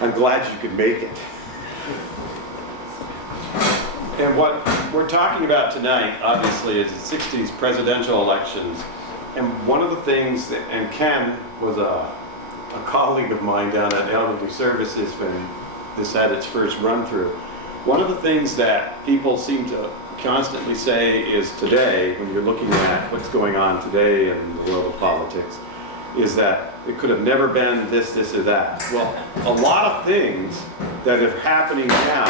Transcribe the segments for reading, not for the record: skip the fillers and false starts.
I'm glad you could make it. And what we're talking about tonight, obviously, is the 60s presidential elections. And one of the things that, and Ken was a colleague of mine down at Elderly Services when this had its first run through. One of the things that people seem to constantly say is today, when you're looking at what's going on today in the world of politics, is that it could have never been this, this, or that. Well, a lot of things that are happening now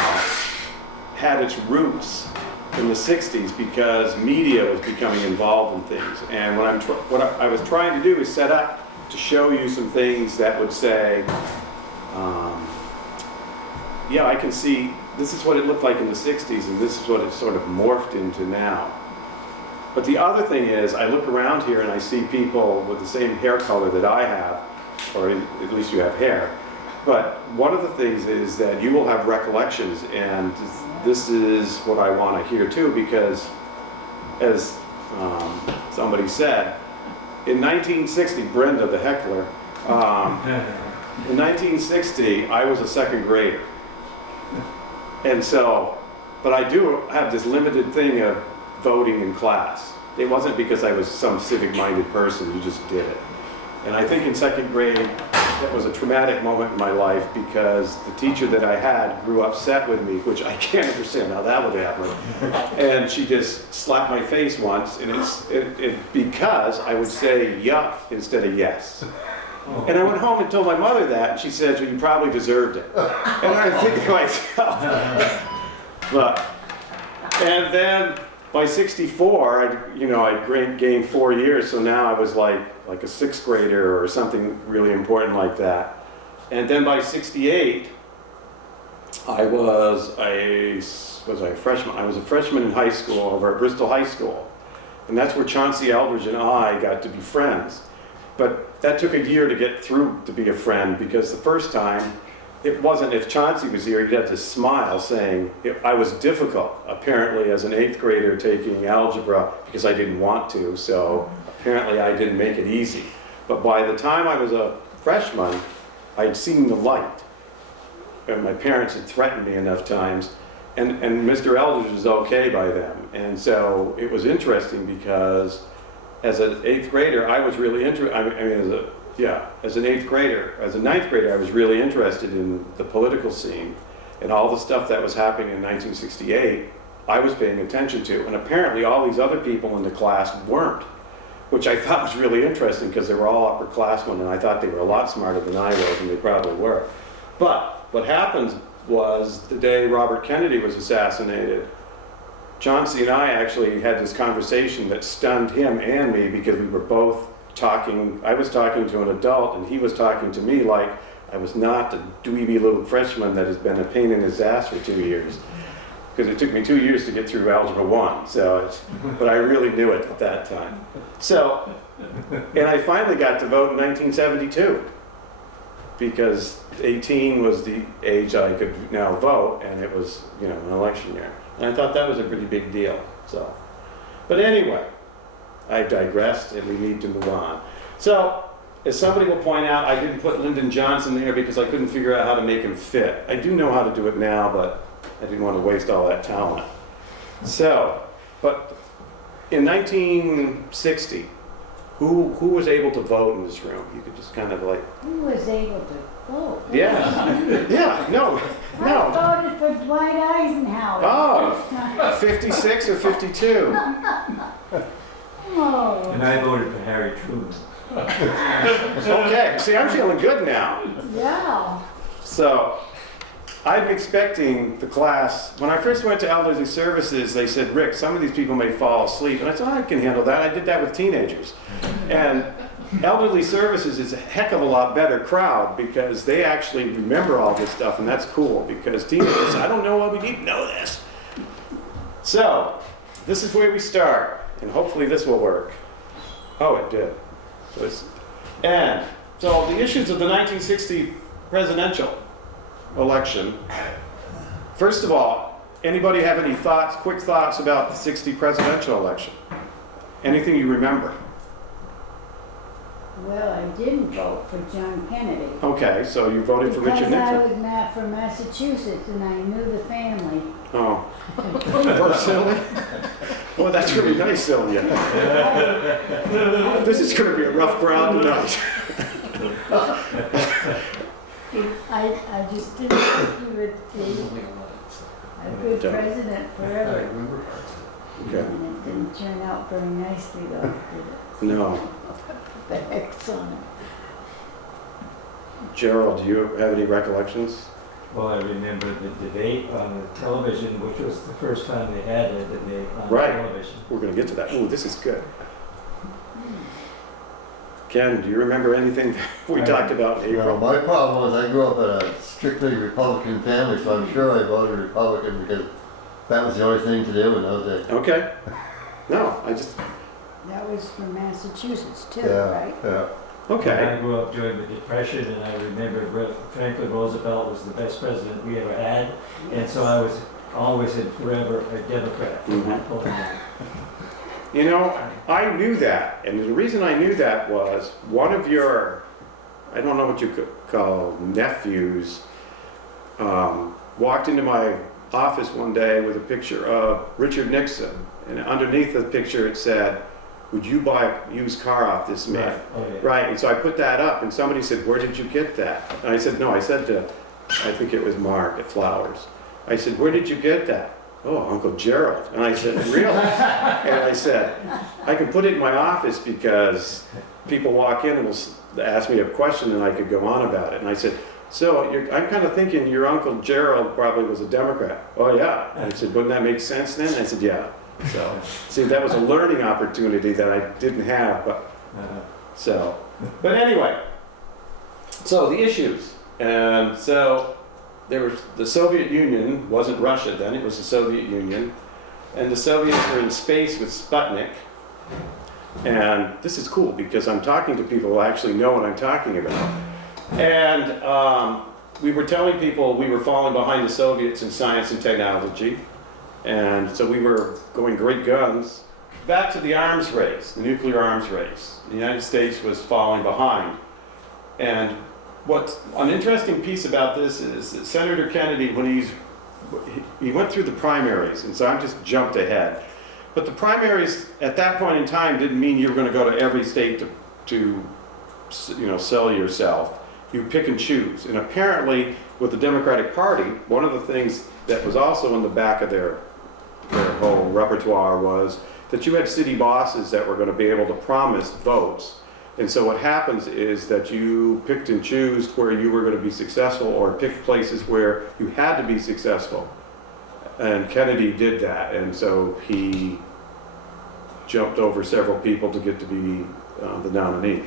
had its roots in the 60s because media was becoming involved in things. And what I was trying to do is set up to show you some things that would say, yeah, I can see this is what it looked like in the 60s and this is what it's sort of morphed into now. But the other thing is, I look around here and I see people with the same hair color that I have, or at least you have hair. But one of the things is that you will have recollections, and this is what I want to hear too, because as somebody said, in 1960, Brenda, the heckler, in 1960, I was a second grader. And so, but I do have this limited thing of voting in class. It wasn't because I was some civic-minded person, you just did it. And I think in second grade, that was a traumatic moment in my life because the teacher that I had grew upset with me, which I can't understand how that would happen. And she just slapped my face once, and it's because I would say yuck instead of yes. And I went home and told my mother that, and she said, well, you probably deserved it. And I think to myself, and then by 64, I'd gained 4 years, so now I was like a sixth grader or something really important like that. And then by 68, I was a freshman. I was a freshman in high school over at Bristol High School. And that's where Chauncey Eldridge and I got to be friends. But that took a year to get through to be a friend, because the first time, it wasn't if Chauncey was here, he'd have to smile saying, I was difficult, apparently, as an 8th grader taking algebra because I didn't want to, so apparently I didn't make it easy. But by the time I was a freshman, I'd seen the light. And my parents had threatened me enough times, and Mr. Eldridge was okay by them. And so it was interesting because as an 8th grader, I was really interested, as an 8th grader, as a 9th grader, I was really interested in the political scene and all the stuff that was happening in 1968, I was paying attention to. And apparently all these other people in the class weren't, which I thought was really interesting because they were all upperclassmen and I thought they were a lot smarter than I was, and they probably were. But what happened was the day Robert Kennedy was assassinated, Chauncey and I actually had this conversation that stunned him and me because we were both talking. I was talking to an adult and he was talking to me like I was not the dweeby little freshman that has been a pain in his ass for 2 years. Because it took me 2 years to get through Algebra 1, but I really knew it at that time. So, and I finally got to vote in 1972 because 18 was the age I could now vote, and it was, an election year. And I thought that was a pretty big deal. So, but anyway, I digressed, and we need to move on. So, as somebody will point out, I didn't put Lyndon Johnson there because I couldn't figure out how to make him fit. I do know how to do it now, but I didn't want to waste all that talent. So, but in 1960, who was able to vote in this room? You could just kind of like... Who was able to vote? Yeah, yeah, no. I voted for Dwight Eisenhower. Oh, 56 or 52? Oh. And I voted for Harry Truman. Okay, see, I'm feeling good now. Yeah. So, I'm expecting the class, when I first went to Elderly Services, they said, Rick, some of these people may fall asleep. And I said, I can handle that. I did that with teenagers. And Elderly Services is a heck of a lot better crowd because they actually remember all this stuff, and that's cool because teenagers, I don't know what we need to know this. So, this is where we start, and hopefully this will work. Oh, it did. And so the issues of the 1960 presidential election. First of all, anybody have any thoughts, quick thoughts about the 60 presidential election? Anything you remember? Well, I didn't vote for John Kennedy. Okay, so you voted for Richard Because I Nixon. was from Massachusetts and I knew the family. Oh. Poor Sylvia. Well, that's really nice, Sylvia. This is going to be a rough crowd tonight. I just didn't think he would be a good president forever. Okay. And it didn't turn out very nicely though, did it? No. The heck's on it. Gerald, do you have any recollections? Well, I remember the debate on the television, which was the first time they had a debate on Right. television. We're going to get to that. Ooh, this is good. Ken, do you remember anything we talked about in You know, April? my problem was I grew up in a strictly Republican family, so I'm sure I voted Republican because that was the only thing to do in those days. Okay. No, I just, That was from Massachusetts too, Yeah, right? yeah. okay. I grew up during the Depression, and I remember Franklin Roosevelt was the best president we ever had, and so I was always and forever a Democrat from that point on. You know, I knew that, and the reason I knew that was one of your, I don't know what you could call nephews, walked into my office one day with a picture of Richard Nixon, and underneath the picture it said, "Would you buy a used car off this man?" Right. Oh, yeah. Right, and so I put that up, and somebody said, "Where did you get that?" And I said, "No, I said to, I think it was Mark at Flowers." I said, "Where did you get that?" "Oh, Uncle Gerald." And I said, "Really?" And I said, "I can put it in my office because people walk in and will ask me a question and I could go on about it." And I said, "So I'm kind of thinking your Uncle Gerald probably was a Democrat." "Oh, yeah." And I said, "Wouldn't that make sense then?" I said, "Yeah." So, see, that was a learning opportunity that I didn't have, but so. But anyway, so the issues. And so there was the Soviet Union, wasn't Russia then, it was the Soviet Union. And the Soviets were in space with Sputnik. And this is cool because I'm talking to people who actually know what I'm talking about. And we were telling people we were falling behind the Soviets in science and technology. And so we were going great guns. Back to the arms race, the nuclear arms race. The United States was falling behind. And what's an interesting piece about this is that Senator Kennedy, when he went through the primaries, and so I just jumped ahead. But the primaries at that point in time didn't mean you were going to go to every state to sell yourself. You pick and choose. And apparently, with the Democratic Party, one of the things that was also in the back of their whole repertoire was that you had city bosses that were going to be able to promise votes. And so what happens is that you picked and chose where you were going to be successful or picked places where you had to be successful. And Kennedy did that. And so he jumped over several people to get to be the nominee.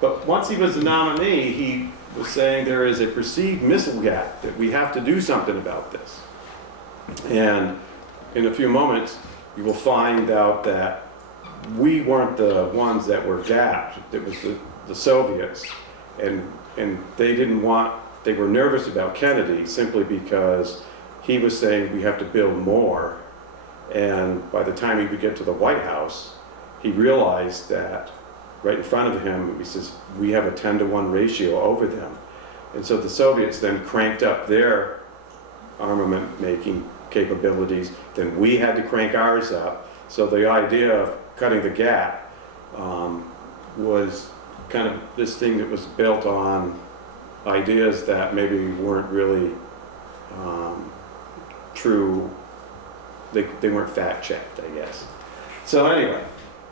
But once he was the nominee, he was saying there is a perceived missile gap, that we have to do something about this. And in a few moments, you will find out that we weren't the ones that were gapped. It was the Soviets. And they were nervous about Kennedy simply because he was saying we have to build more. And by the time he would get to the White House, he realized that right in front of him, he says, we have a 10-to-1 ratio over them. And so the Soviets then cranked up their armament making capabilities, then we had to crank ours up. So the idea of cutting the gap was kind of this thing that was built on ideas that maybe weren't really true. They weren't fact-checked, I guess. So anyway,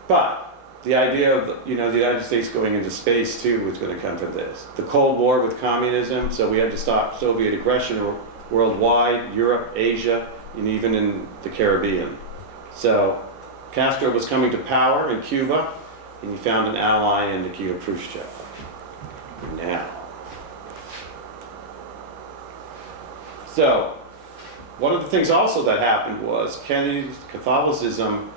but the idea of the United States going into space too was going to come from this. The Cold War with communism, so we had to stop Soviet aggression worldwide, Europe, Asia, and even in the Caribbean. So Castro was coming to power in Cuba, and he found an ally in Nikita Khrushchev. Now, so one of the things also that happened was Kennedy's Catholicism,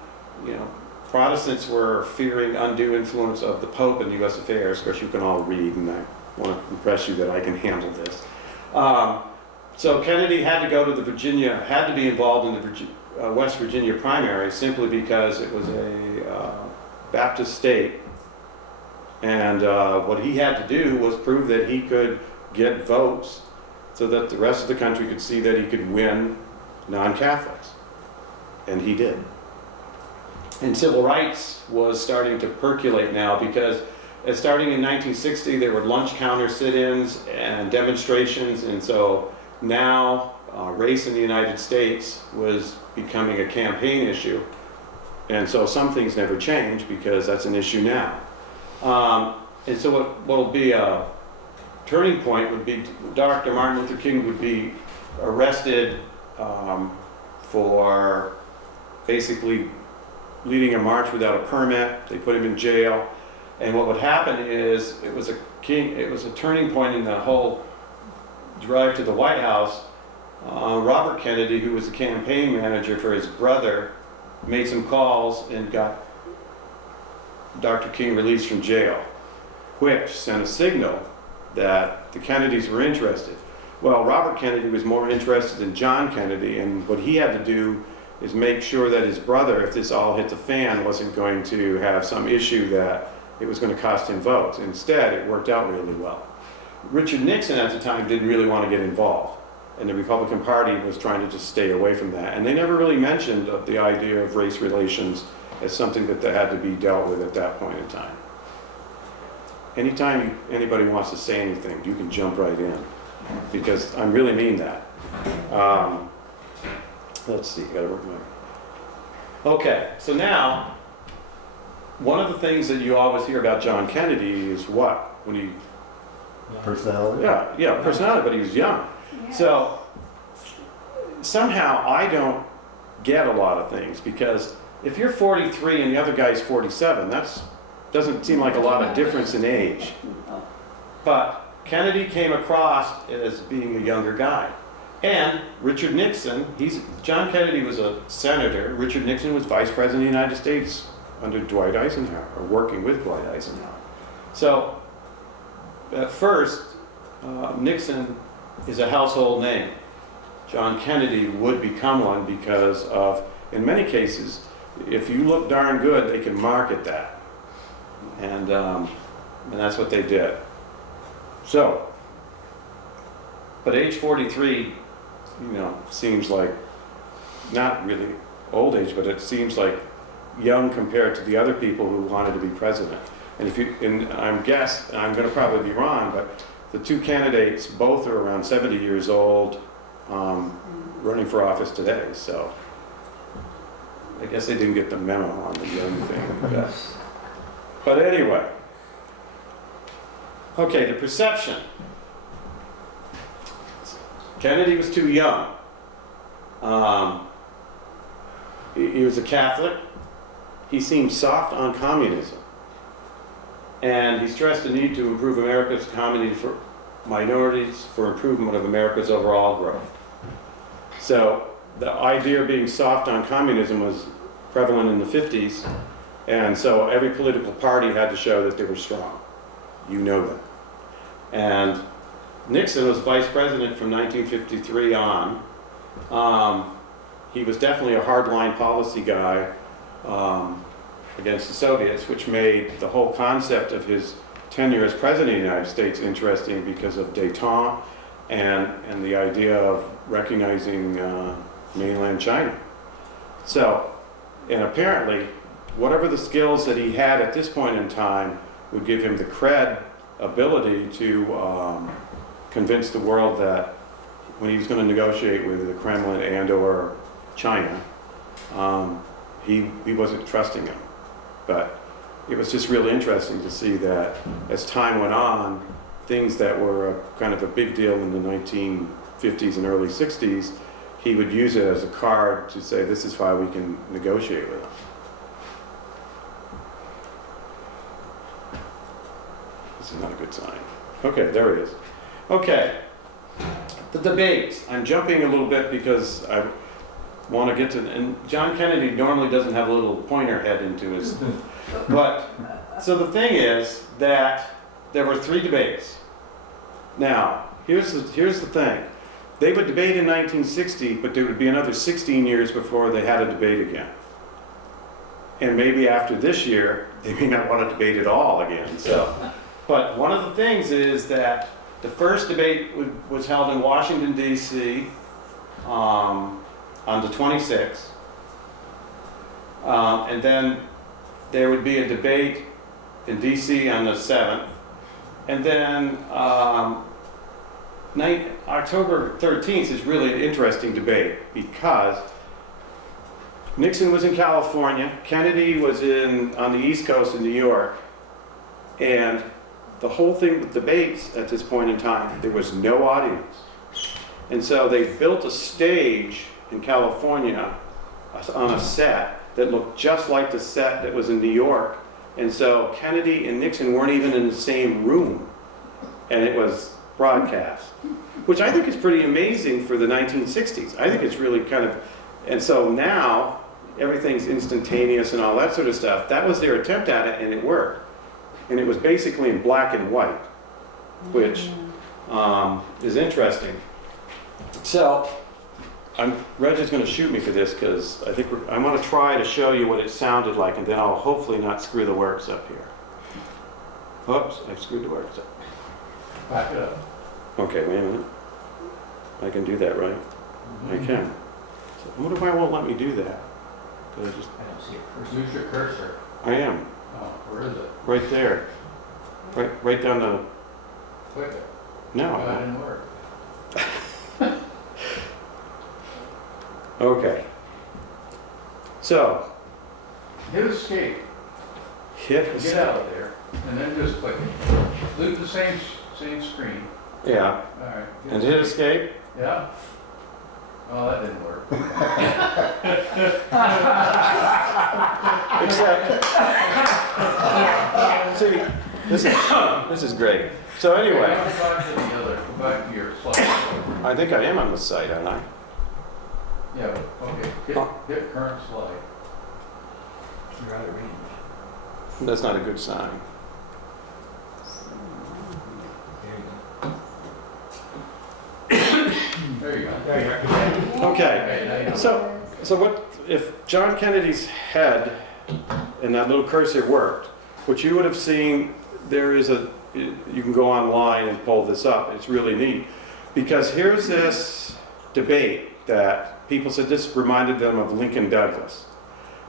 Protestants were fearing undue influence of the Pope in U.S. affairs. Of course, you can all read, and I want to impress you that I can handle this. So Kennedy had to go to had to be involved in the West Virginia primary simply because it was a Baptist state, And what he had to do was prove that he could get votes so that the rest of the country could see that he could win non-Catholics. And he did. And civil rights was starting to percolate now because starting in 1960, there were lunch counter sit-ins and demonstrations, and so now race in the United States was becoming a campaign issue. And so some things never change because that's an issue now. And so what will be a turning point would be Dr. Martin Luther King would be arrested for basically leading a march without a permit. They put him in jail. And what would happen is it was a turning point in the whole drive to the White House. Robert Kennedy, who was the campaign manager for his brother, made some calls and got Dr. King released from jail, which sent a signal that the Kennedys were interested. Well, Robert Kennedy was more interested than John Kennedy, and what he had to do is make sure that his brother, if this all hit the fan, wasn't going to have some issue that it was going to cost him votes. Instead, it worked out really well. Richard Nixon at the time didn't really want to get involved, and the Republican Party was trying to just stay away from that. And they never really mentioned the idea of race relations as something that had to be dealt with at that point in time. Anytime anybody wants to say anything, you can jump right in, because I really mean that. Let's see, gotta work my... Okay, so now, one of the things that you always hear about John Kennedy is what? When he... Personality? Yeah, personality, but he was young. So, somehow I don't get a lot of things, because if you're 43 and the other guy's 47, that doesn't seem like a lot of difference in age. But Kennedy came across as being a younger guy. And Richard Nixon, John Kennedy was a senator, Richard Nixon was vice president of the United States under Dwight Eisenhower, or working with Dwight Eisenhower. So, at first, Nixon is a household name. John Kennedy would become one because of, in many cases, if you look darn good, they can market that. And that's what they did. So, but age 43, seems like not really old age, but it seems like young compared to the other people who wanted to be president. And I'm going to probably be wrong, but the two candidates both are around 70 years old, running for office today. So I guess they didn't get the memo on the young thing. But anyway, okay, the perception. Kennedy was too young. He was a Catholic. He seemed soft on communism. And he stressed the need to improve America's economy for minorities, for improvement of America's overall growth. So the idea of being soft on communism was prevalent in the 50s, and so every political party had to show that they were strong. You know that. And Nixon was vice president from 1953 on. He was definitely a hardline policy guy against the Soviets, which made the whole concept of his tenure as president of the United States interesting because of détente and the idea of recognizing mainland China. So, and apparently, whatever the skills that he had at this point in time would give him the credibility to convince the world that when he was going to negotiate with the Kremlin and or China, he wasn't trusting him. But it was just really interesting to see that as time went on, things that were kind of a big deal in the 1950s and early 60s, he would use it as a card to say, this is why we can negotiate with him. This is not a good sign. Okay, there he is. Okay, the debates. I'm jumping a little bit because I want to get to, and John Kennedy normally doesn't have a little pointer head into his, but, so the thing is that there were 3 debates. Now, here's the thing. They would debate in 1960, but there would be another 16 years before they had a debate again. And maybe after this year, they may not want to debate at all again. So, but one of the things is that the first debate was held in Washington, D.C. On the 26th. And then there would be a debate in D.C. on the 7th. And then October 13th is really an interesting debate because Nixon was in California, Kennedy was on the East Coast in New York, and the whole thing with debates at this point in time, there was no audience. And so they built a stage in California on a set that looked just like the set that was in New York. And so Kennedy and Nixon weren't even in the same room, and it was broadcast, which I think is pretty amazing for the 1960s. I think it's really kind of, and so now everything's instantaneous and all that sort of stuff. That was their attempt at it, and it worked. And it was basically in black and white, which is interesting. So, Reg is going to shoot me for this because I think I'm going to try to show you what it sounded like, and then I'll hopefully not screw the works up here. Oops, I've screwed the works up. Back it up. Okay, wait a minute. I can do that, right? I can. So, what if I won't let me do that? Could I just? I don't see it. Use your cursor. I am. Oh, where is it? Right there. Right down the. Click it. No. Oh, that didn't work. Okay. So. Hit escape. Hit. Get out of there, and then just click it. Leave the same screen. Yeah. All right. And hit escape. Yeah. Oh, that didn't work. Except. See, this is great. So anyway. Go back to the other. Go back to your slide. I think I am on the site, aren't I? Yeah. Okay. Hit current slide. You're out of range. That's not a good sign. There you go. Okay. So what if John Kennedy's head and that little cursor worked? What you would have seen, you can go online and pull this up. It's really neat because here's this debate that people said this reminded them of Lincoln Douglas,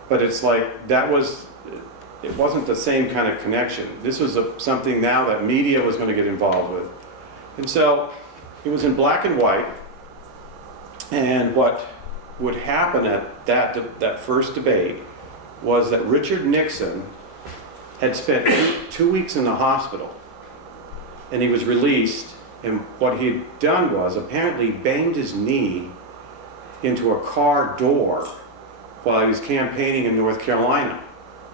but it's like it wasn't the same kind of connection. This was something now that media was going to get involved with, and so it was in black and white. And what would happen at that first debate was that Richard Nixon had spent 2 weeks in the hospital, and he was released, and what he'd done was apparently banged his knee into a car door while he was campaigning in North Carolina.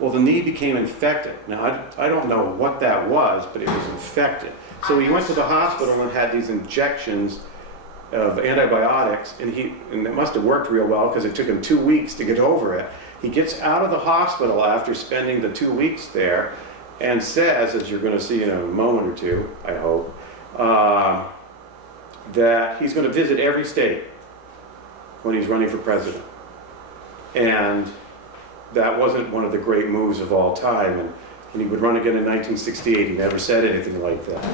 Well, the knee became infected. Now, I don't know what that was, but it was infected. So he went to the hospital and had these injections of antibiotics, and it must have worked real well because it took him 2 weeks to get over it. He gets out of the hospital after spending the 2 weeks there and says, as you're going to see in a moment or two, I hope, that he's going to visit every state when he's running for president. And that wasn't one of the great moves of all time. And he would run again in 1968. He never said anything like that.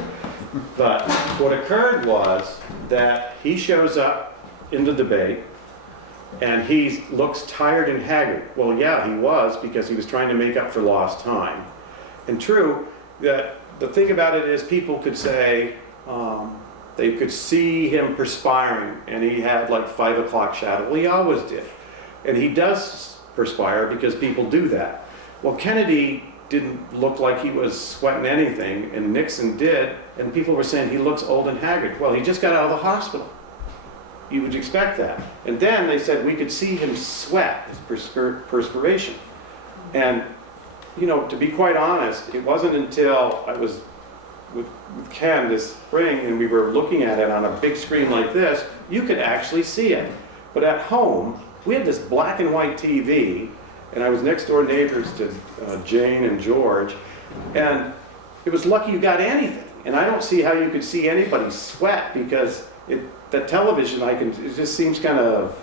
But what occurred was that he shows up in the debate and he looks tired and haggard. Well, yeah, he was, because he was trying to make up for lost time. And true, that the thing about it is people could say, they could see him perspiring and he had like 5 o'clock shadow. Well, he always did. And he does perspire because people do that. Well, Kennedy didn't look like he was sweating anything, and Nixon did, and people were saying he looks old and haggard. Well, he just got out of the hospital. You would expect that. And then they said we could see him sweat, his perspiration. And, you know, to be quite honest, it wasn't until I was with Ken this spring and we were looking at it on a big screen like this, you could actually see it. But at home, we had this black and white TV, and I was next door neighbors to Jane and George, and it was lucky you got anything. And I don't see how you could see anybody sweat because the television, it just seems kind of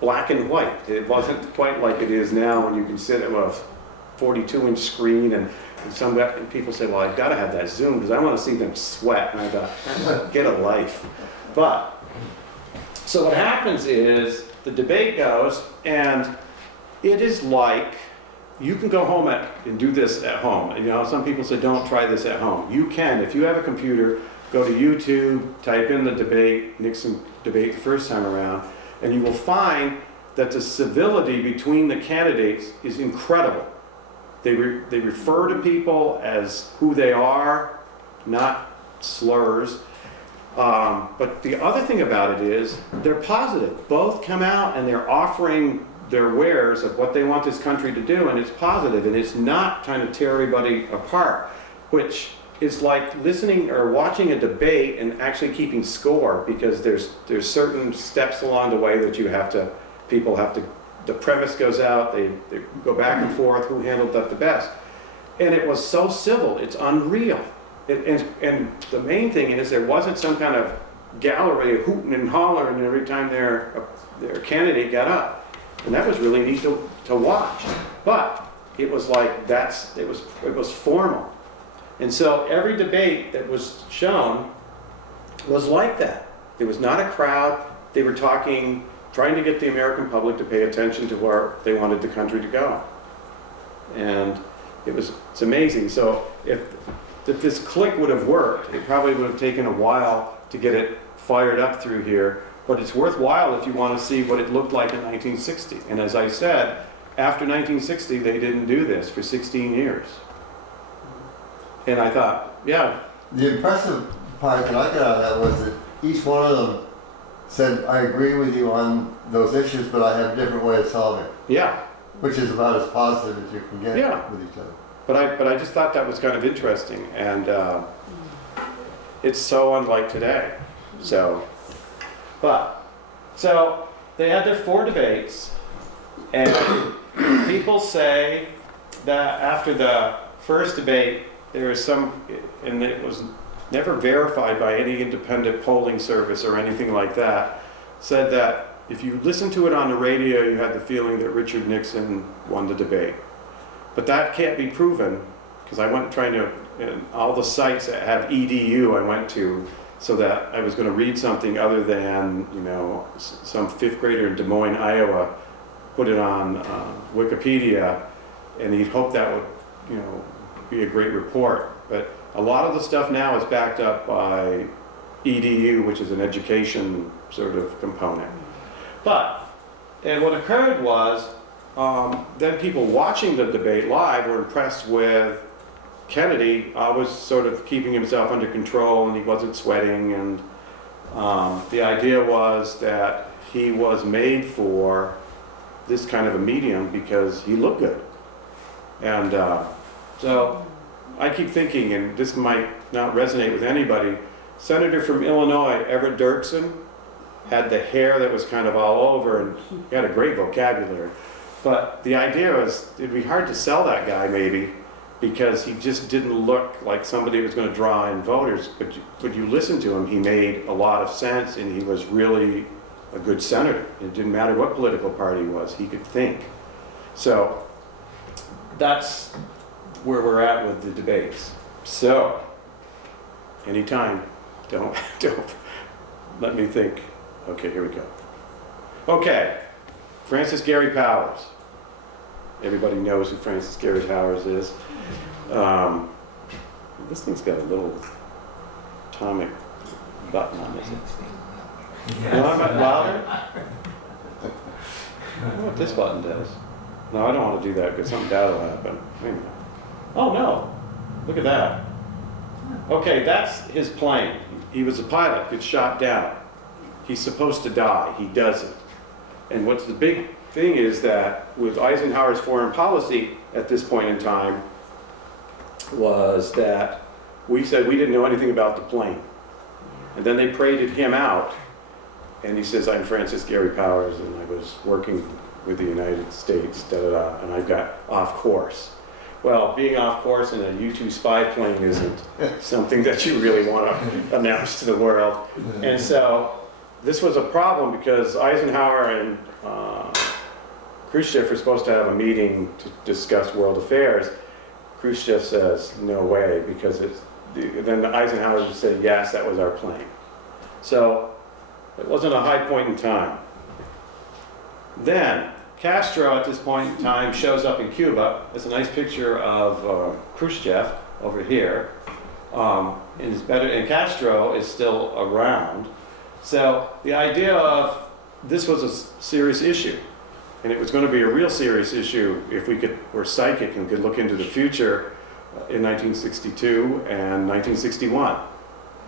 black and white. It wasn't quite like it is now when you can sit, well, 42-inch screen, and some people say, well, I've got to have that zoom because I want to see them sweat. And I thought, get a life. But, so what happens is the debate goes, and it is like, you can go home and do this at home. You know, some people say, don't try this at home. You can, if you have a computer, go to YouTube, type in the debate, Nixon debate the first time around, and you will find that the civility between the candidates is incredible. They refer to people as who they are, not slurs. But the other thing about it is they're positive. Both come out and they're offering their wares of what they want this country to do, and it's positive, and it's not trying to tear everybody apart, which is like listening or watching a debate and actually keeping score, because there's certain steps along the way that people have to, the premise goes out, they go back and forth, who handled that the best. And it was so civil, it's unreal. And the main thing is there wasn't some kind of gallery of hooting and hollering every time their candidate got up. And that was really neat to watch. But it was like, it was formal. And so every debate that was shown was like that. There was not a crowd. They were trying to get the American public to pay attention to where they wanted the country to go. And it's amazing. So if this click would have worked, it probably would have taken a while to get it fired up through here. But it's worthwhile if you want to see what it looked like in 1960. And as I said, after 1960, they didn't do this for 16 years. And I thought, yeah. The impressive part that I got out of that was that each one of them said, I agree with you on those issues, but I have a different way of solving it. Yeah. Which is about as positive as you can get with each other. But I just thought that was kind of interesting. And it's so unlike today. So they had their 4 debates, and people say that after the first debate, there was and it was never verified by any independent polling service or anything like that, said that if you listened to it on the radio, you had the feeling that Richard Nixon won the debate. But that can't be proven, because I went in all the sites that have EDU I went to, so that I was going to read something other than, some 5th grader in Des Moines, Iowa, put it on Wikipedia, and he'd hope that would, be a great report. But a lot of the stuff now is backed up by EDU, which is an education sort of component. And what occurred was, then people watching the debate live were impressed with Kennedy was sort of keeping himself under control, and he wasn't sweating, and the idea was that he was made for this kind of a medium because he looked good. And so I keep thinking, and this might not resonate with anybody, Senator from Illinois, Everett Dirksen, had the hair that was kind of all over, and he had a great vocabulary. But the idea was, it'd be hard to sell that guy maybe, because he just didn't look like somebody who was going to draw in voters. But you listen to him, he made a lot of sense, and he was really a good senator. It didn't matter what political party he was, he could think. So that's where we're at with the debates. So, anytime, don't let me think. Okay, here we go. Okay, Francis Gary Powers. Everybody knows who Francis Gary Powers is. This thing's got a little atomic button on it. You want it louder? I don't know what this button does. No, I don't want to do that because something bad will happen. Wait a minute. Oh no, look at that. Okay, that's his plane. He was a pilot, gets shot down. He's supposed to die, he doesn't. And what's the big thing is that with Eisenhower's foreign policy at this point in time was that we said we didn't know anything about the plane. And then they paraded him out, and he says, I'm Francis Gary Powers, and I was working with the United States, and I got off course. Well, being off course in a U-2 spy plane isn't something that you really want to announce to the world. And so this was a problem because Eisenhower and Khrushchev were supposed to have a meeting to discuss world affairs. Khrushchev says, no way, because then Eisenhower just said, yes, that was our plan. So it wasn't a high point in time. Then Castro at this point in time shows up in Cuba. It's a nice picture of Khrushchev over here. And Castro is still around. So the idea of this was a serious issue. And it was going to be a real serious issue if we were psychic and could look into the future in 1962 and 1961.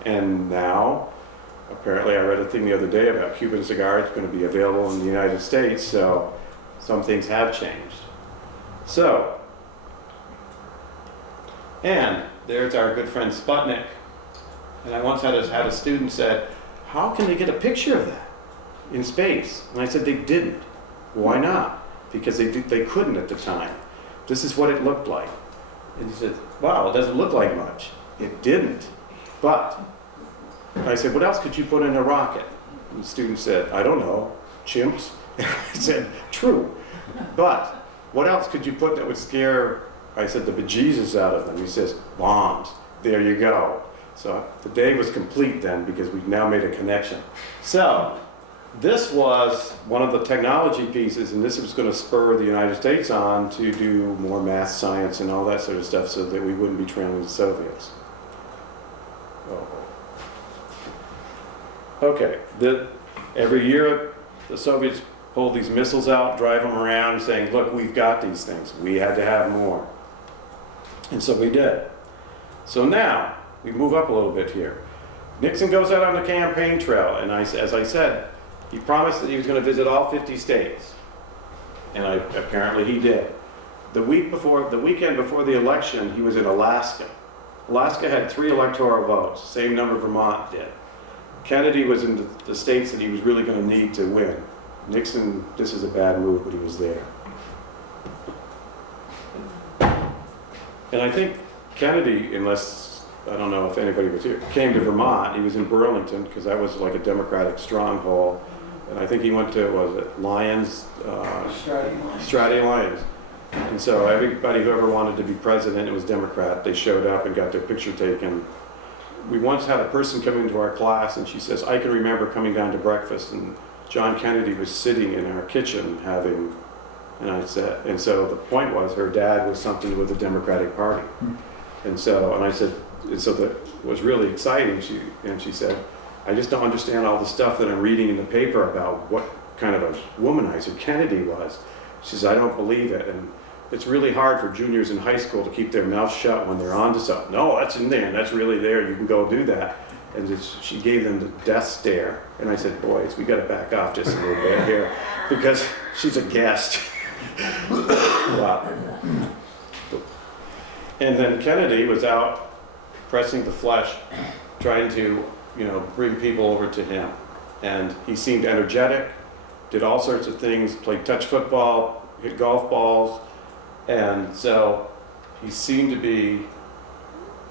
And now, apparently I read a thing the other day about Cuban cigars going to be available in the United States, so some things have changed. So, and there's our good friend Sputnik. And I once had a student said, how can they get a picture of that in space? And I said, they didn't. Why not? Because they couldn't at the time. This is what it looked like. And he said, wow, it doesn't look like much. It didn't. But I said, what else could you put in a rocket? And the student said, I don't know, chimps. And I said, true. But what else could you put that would scare, I said, the bejesus out of them? He says, bombs. There you go. So the day was complete then because we've now made a connection. So this was one of the technology pieces, and this was going to spur the United States on to do more math, science, and all that sort of stuff so that we wouldn't be trailing the Soviets. Okay, every year the Soviets pull these missiles out, drive them around, saying, look, we've got these things. We had to have more. And so we did. So now, we move up a little bit here. Nixon goes out on the campaign trail, and as I said, he promised that he was going to visit all 50 states, and apparently he did. The weekend before the election, he was in Alaska. Alaska had 3 electoral votes, same number Vermont did. Kennedy was in the states that he was really going to need to win. Nixon, this is a bad move, but he was there. And I think Kennedy, unless, I don't know if anybody was here, came to Vermont. He was in Burlington, because that was like a Democratic stronghold. And I think he went to, was it Lyons? Strati Lyons. And so everybody, whoever wanted to be president, it was Democrat, they showed up and got their picture taken. We once had a person come into our class, and she says, I can remember coming down to breakfast, and John Kennedy was sitting in our kitchen having, and so the point was her dad was something with the Democratic Party. And I said, so that was really exciting. She said, I just don't understand all the stuff that I'm reading in the paper about what kind of a womanizer Kennedy was. She says, I don't believe it. And it's really hard for juniors in high school to keep their mouth shut when they're onto something. No, that's in there, and that's really there, you can go do that. And she gave them the death stare. And I said, boys, we got to back off just a little bit here, because she's a guest. Wow. And then Kennedy was out pressing the flesh, trying to, bring people over to him. And he seemed energetic, did all sorts of things, played touch football, hit golf balls. And so he seemed to be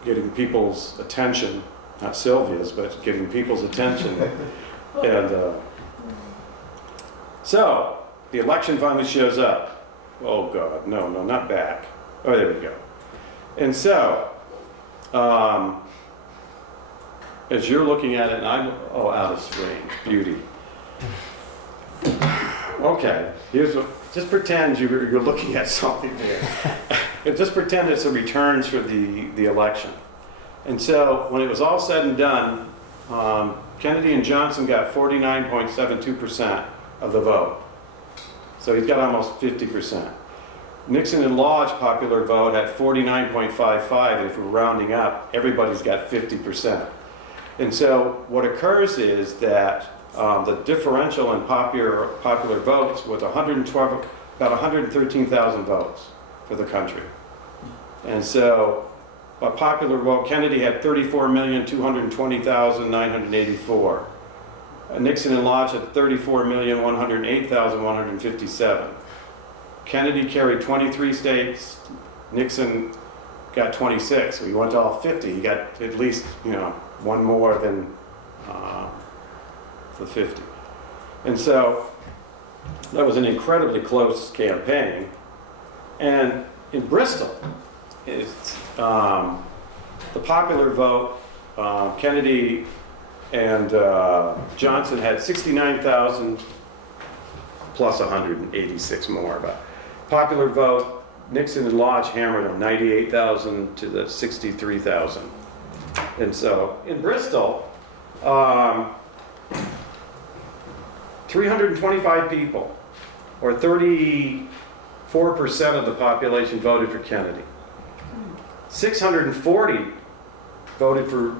getting people's attention, not Sylvia's, but getting people's attention. And so the election finally shows up. Oh God, no, not back. Oh, there we go. And so, as you're looking at it, and I'm, out of range, beauty. Okay, just pretend you're looking at something there. Just pretend it's the returns for the election. And so, when it was all said and done, Kennedy and Johnson got 49.72% of the vote. So he's got almost 50%. Nixon and Lodge popular vote had 49.55, and if we're rounding up, everybody's got 50%. And so what occurs is that the differential in popular votes was about 113,000 votes for the country. And so a popular vote, Kennedy had 34,220,984. Nixon and Lodge had 34,108,157. Kennedy carried 23 states, Nixon got 26, so he went to all 50. He got at least, one more than the 50. And so That was an incredibly close campaign. And in Bristol, it's, the popular vote, Kennedy and Johnson had 69,000 plus 186 more. But popular vote, Nixon and Lodge hammered them, 98,000 to the 63,000. And so in Bristol, 325 people, or 34% of the population voted for Kennedy. 640 voted for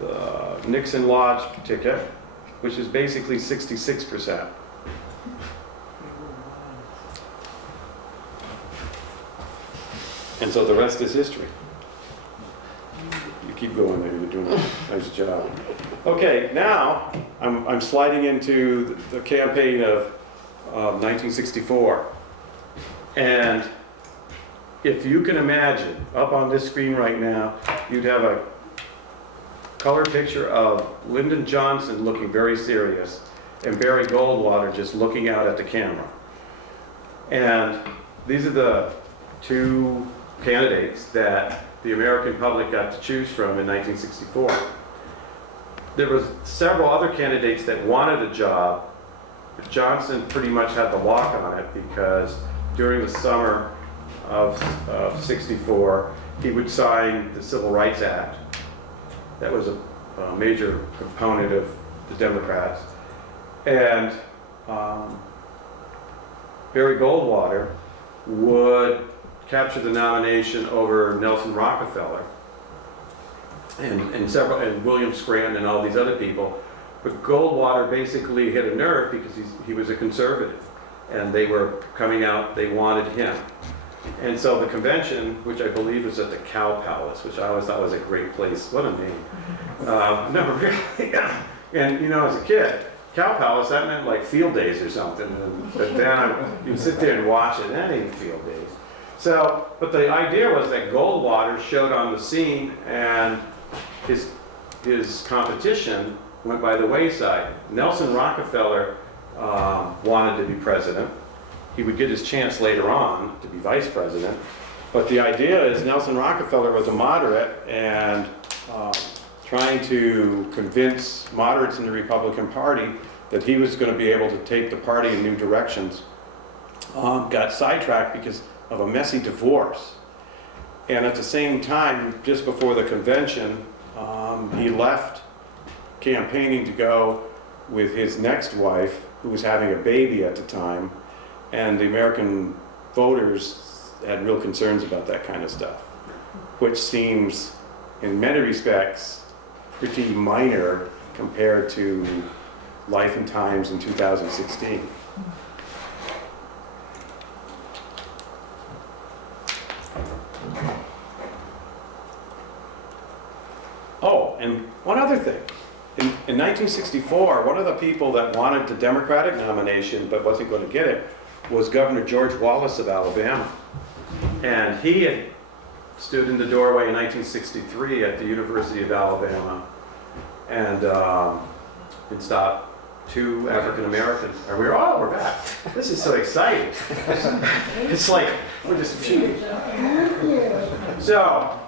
the Nixon Lodge ticket, which is basically 66%. And so the rest is history. You keep going there, you're doing a nice job. Okay, now I'm sliding into the campaign of 1964. And if you can imagine, up on this screen right now, you'd have a color picture of Lyndon Johnson looking very serious and Barry Goldwater just looking out at the camera. And these are the two candidates that the American public got to choose from in 1964. There was several other candidates that wanted a job, but Johnson pretty much had the lock on it because during the summer of 64, he would sign the Civil Rights Act. That was a major component of the Democrats. And Barry Goldwater would capture the nomination over Nelson Rockefeller and William Scranton and all these other people. But Goldwater basically hit a nerve because he was a conservative, and they were coming out, they wanted him. And so the convention, which I believe was at the Cow Palace, which I always thought was a great place. What a name. No, really. And you know, as a kid, Cow Palace, that meant like field days or something. But then you'd sit there and watch it, that ain't field days. So, but the idea was that Goldwater showed on the scene and his competition went by the wayside. Nelson Rockefeller wanted to be president. He would get his chance later on to be vice president. But the idea is Nelson Rockefeller was a moderate and trying to convince moderates in the Republican Party that he was going to be able to take the party in new directions. Got sidetracked because of a messy divorce. And at the same time, just before the convention, he left campaigning to go with his next wife, who was having a baby at the time, and the American voters had real concerns about that kind of stuff, which seems, in many respects, pretty minor compared to life and times in 2016. Oh, and one other thing. In 1964, one of the people that wanted the Democratic nomination but wasn't going to get it was Governor George Wallace of Alabama. And he had stood in the doorway in 1963 at the University of Alabama and stopped two African Americans. We're back. This is so exciting. It's like we're just cheating. So,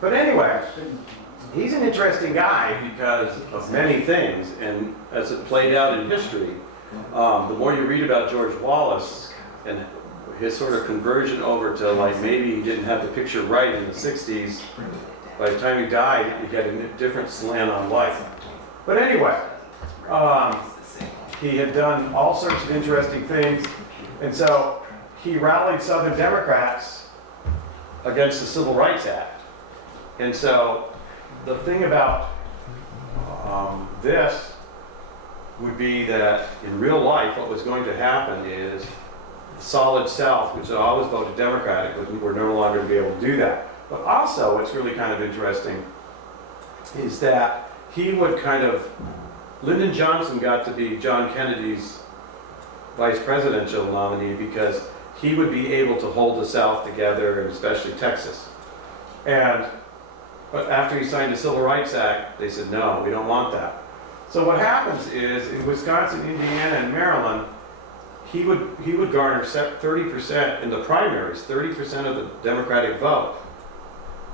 but anyway, he's an interesting guy because of many things, and as it played out in history, the more you read about George Wallace and his sort of conversion over to like maybe he didn't have the picture right in the 60s, by the time he died, he got a different slant on life. But anyway, he had done all sorts of interesting things, and so he rallied Southern Democrats against the Civil Rights Act. And so the thing about this would be that in real life, what was going to happen is the Solid South, which had always voted Democratic, were no longer going to be able to do that. But also, what's really kind of interesting is that he would kind of, Lyndon Johnson got to be John Kennedy's vice presidential nominee because he would be able to hold the South together, and especially Texas. But after he signed the Civil Rights Act, they said, no, we don't want that. So what happens is, in Wisconsin, Indiana, and Maryland, he would garner 30% in the primaries, 30% of the Democratic vote.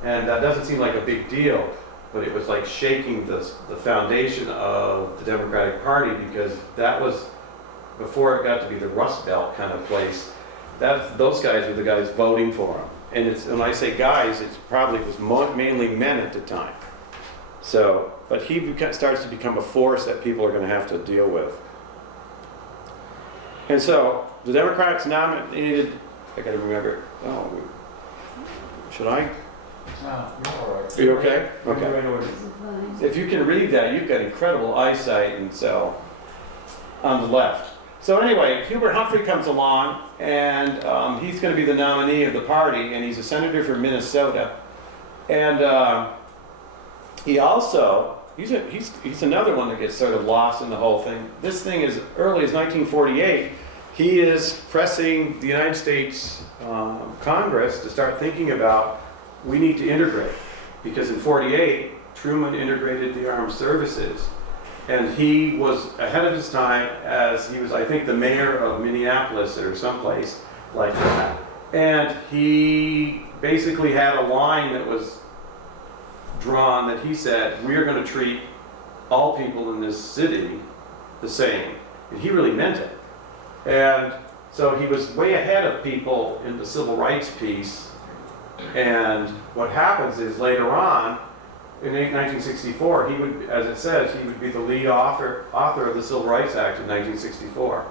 And that doesn't seem like a big deal, but it was like shaking the foundation of the Democratic Party, because that was before it got to be the Rust Belt kind of place. Those guys were the guys voting for him. And when I say guys, it probably was mainly men at the time. So, but he starts to become a force that people are going to have to deal with. And so the Democrats nominated, I got to remember, should I? No, you're all right. Are you okay? Okay. Right order. Is it fine? If you can read that, you've got incredible eyesight, and so on the left. So anyway, Hubert Humphrey comes along, and he's going to be the nominee of the party, and he's a senator from Minnesota. And he also, he's another one that gets sort of lost in the whole thing. This thing is early as 1948. He is pressing the United States Congress to start thinking about, we need to integrate. Because in 48, Truman integrated the armed services. And he was ahead of his time, as he was, I think, the mayor of Minneapolis or someplace like that. And he basically had a line that was drawn that he said, we're going to treat all people in this city the same. And he really meant it. And so he was way ahead of people in the civil rights piece. And what happens is later on, in 1964, he would, as it says, he would be the lead author of the Civil Rights Act of 1964.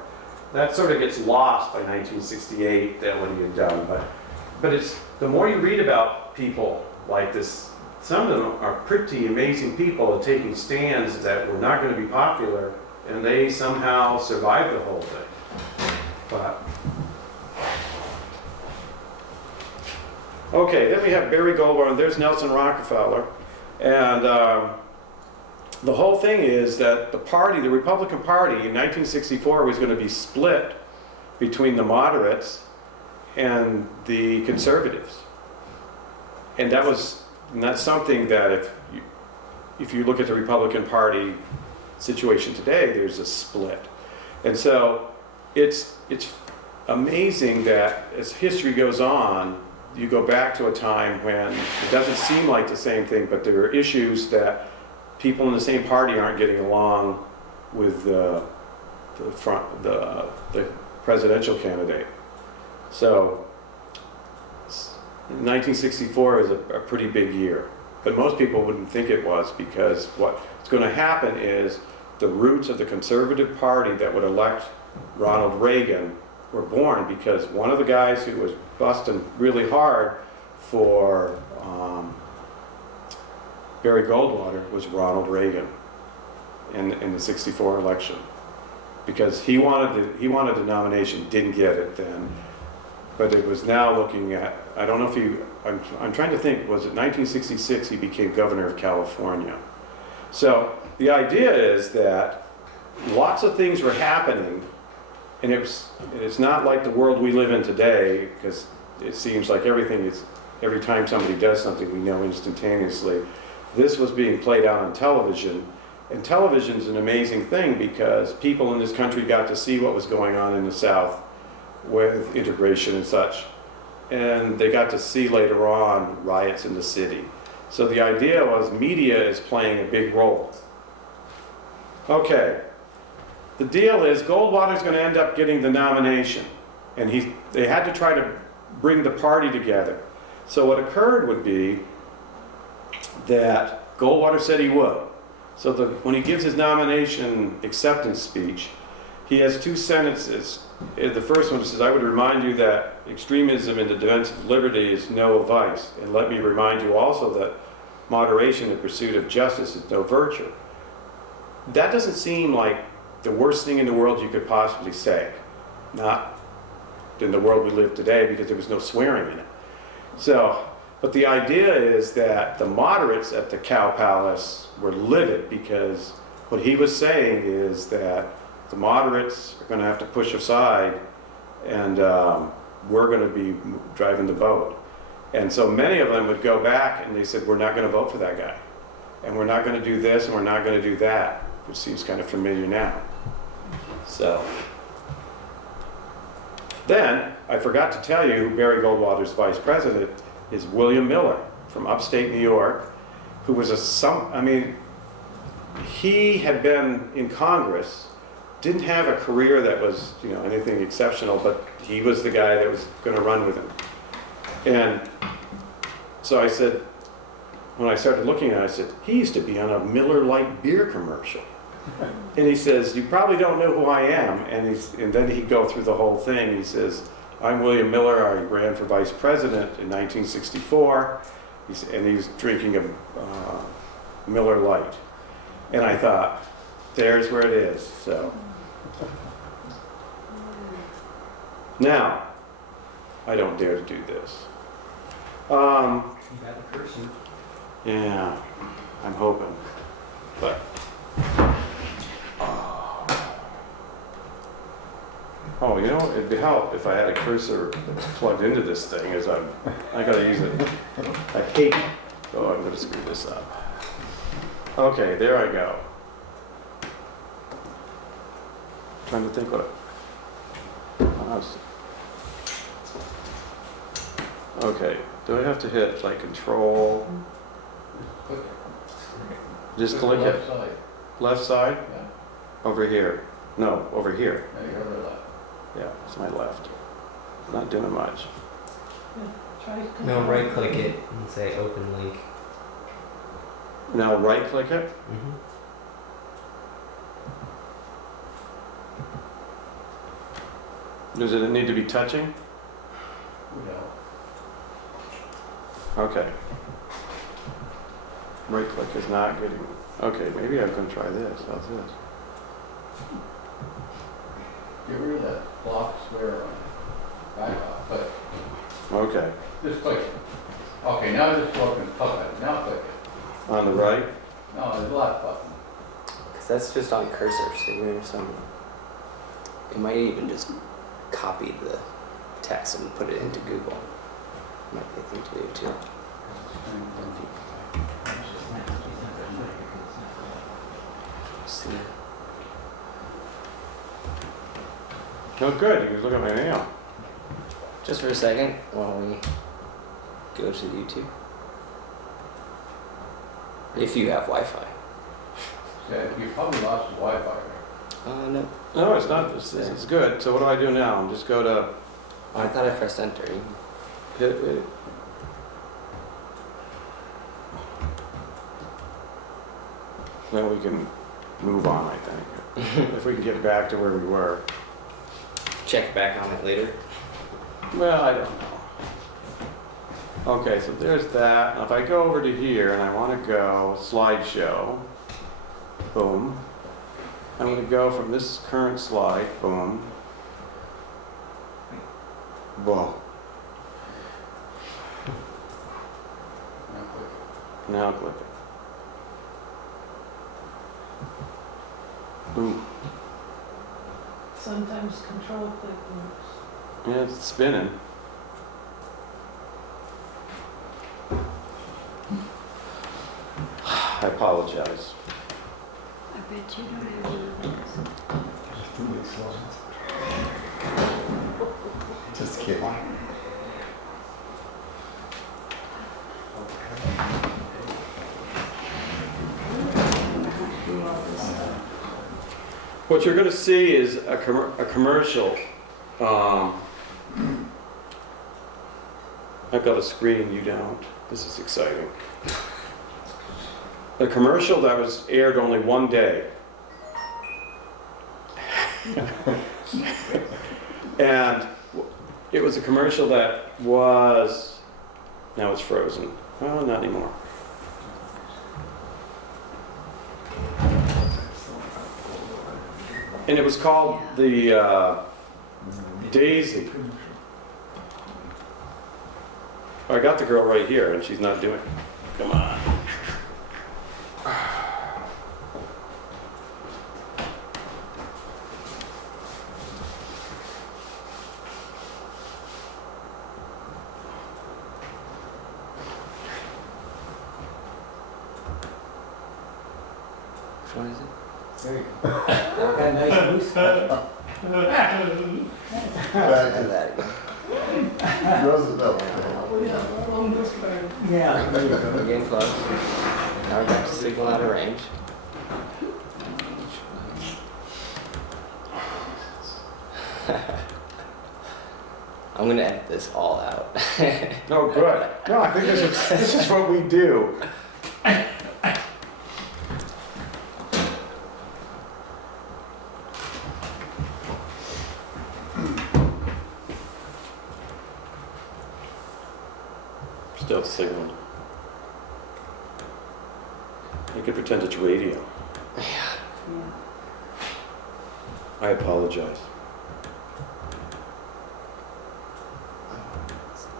That sort of gets lost by 1968, that what he had done. But it's, the more you read about people like this, some of them are pretty amazing people taking stands that were not going to be popular, and they somehow survived the whole thing. But okay, then we have Barry Goldwater, and there's Nelson Rockefeller. And the whole thing is that the party, the Republican Party in 1964 was going to be split between the moderates and the conservatives. And that's something that if you look at the Republican Party situation today, there's a split. And so it's amazing that as history goes on, you go back to a time when it doesn't seem like the same thing, but there are issues that people in the same party aren't getting along with the presidential candidate. So 1964 is a pretty big year, but most people wouldn't think it was, because what's going to happen is the roots of the conservative party that would elect Ronald Reagan were born because one of the guys who was busting really hard for Barry Goldwater was Ronald Reagan in the '64 election, because he wanted the nomination, didn't get it then, but it was now looking at, I don't know if I'm trying to think, was it 1966 he became governor of California. So the idea is that lots of things were happening. And it's not like the world we live in today, because it seems like every time somebody does something, we know instantaneously. This was being played out on television, and television's an amazing thing because people in this country got to see what was going on in the South with integration and such. And they got to see later on riots in the city. So the idea was media is playing a big role. Okay. The deal is Goldwater's going to end up getting the nomination, and they had to try to bring the party together. So what occurred would be that Goldwater said he would. So when he gives his nomination acceptance speech, he has two sentences. The first one says, "I would remind you that extremism in the defense of liberty is no vice, and let me remind you also that moderation in pursuit of justice is no virtue." That doesn't seem like the worst thing in the world you could possibly say. Not in the world we live today, because there was no swearing in it. So, but the idea is that the moderates at the Cow Palace were livid, because what he was saying is that the moderates are going to have to push aside, and we're going to be driving the boat. And so many of them would go back and they said, we're not going to vote for that guy. And we're not going to do this, and we're not going to do that, which seems kind of familiar now. So, Then, I forgot to tell you who Barry Goldwater's vice president is. William Miller from upstate New York, who was he had been in Congress, didn't have a career that was, anything exceptional, but he was the guy that was going to run with him. And so I said, when I started looking at it, I said, he used to be on a Miller Lite beer commercial. And he says, you probably don't know who I am. And then he'd go through the whole thing. He says, I'm William Miller. I ran for vice president in 1964. And he was drinking a Miller Lite. And I thought, there's where it is. So now, I don't dare to do this. You got a cursor. Yeah, I'm hoping. But oh, it'd be help if I had a cursor plugged into this thing. I gotta use it. I hate. Oh, I'm gonna screw this up. Okay, there I go. Trying to think what. Okay, do I have to hit like control? Click Just it. click it. Left side. Left side? Yeah. Over here. No, over here. Now you go to the left. Yeah, it's my left. Not doing much. Try No, right click it and say open link. Now right click it. Does it need to be touching? No. Okay. Right click is not getting. Okay, maybe I'm gonna try this. How's this? Get rid of that block square on it. Back off, click. Okay. Just click it. Okay, now just go up and click it. Now click it. On the right? No, the left button. Because that's just on cursor, so you're it might even just copy the text and put it into Google. Might be a thing to do too. See. Oh, good. You can look at my mail. Just for a second while we go to YouTube. If you have Wi-Fi. Yeah, you probably lost the Wi-Fi there. No. No, it's not. This is good. So what do I do now? Just go to. I thought I pressed enter. Hit it. Then we can move on, I think. If we can get back to where we were. Check back on it later. Well, I don't know. Okay, so there's that. Now if I go over to here and I want to go slideshow, boom. I'm going to go from this current slide, boom. Whoa. Now click it. Now click it. Boom. Sometimes control click works. Yeah, it's spinning. I apologize. I bet you don't have one of those. Just kidding. What you're going to see is a commercial. I've got a screen, you don't. This is exciting. A commercial that was aired only one day. And it was a commercial that was, now it's frozen. Well, not anymore. And it was called the Daisy. Oh, I got the girl right here and she's not doing it. Come on. What is it? There you go. Got a nice boost. Back And to that again. Roosevelt. Yeah, there you We're go. getting close. Now we're back to signal out of range. I'm gonna edit this all out. No, good. No, I think this is what we do. Still signal. You could pretend it's radio. I apologize.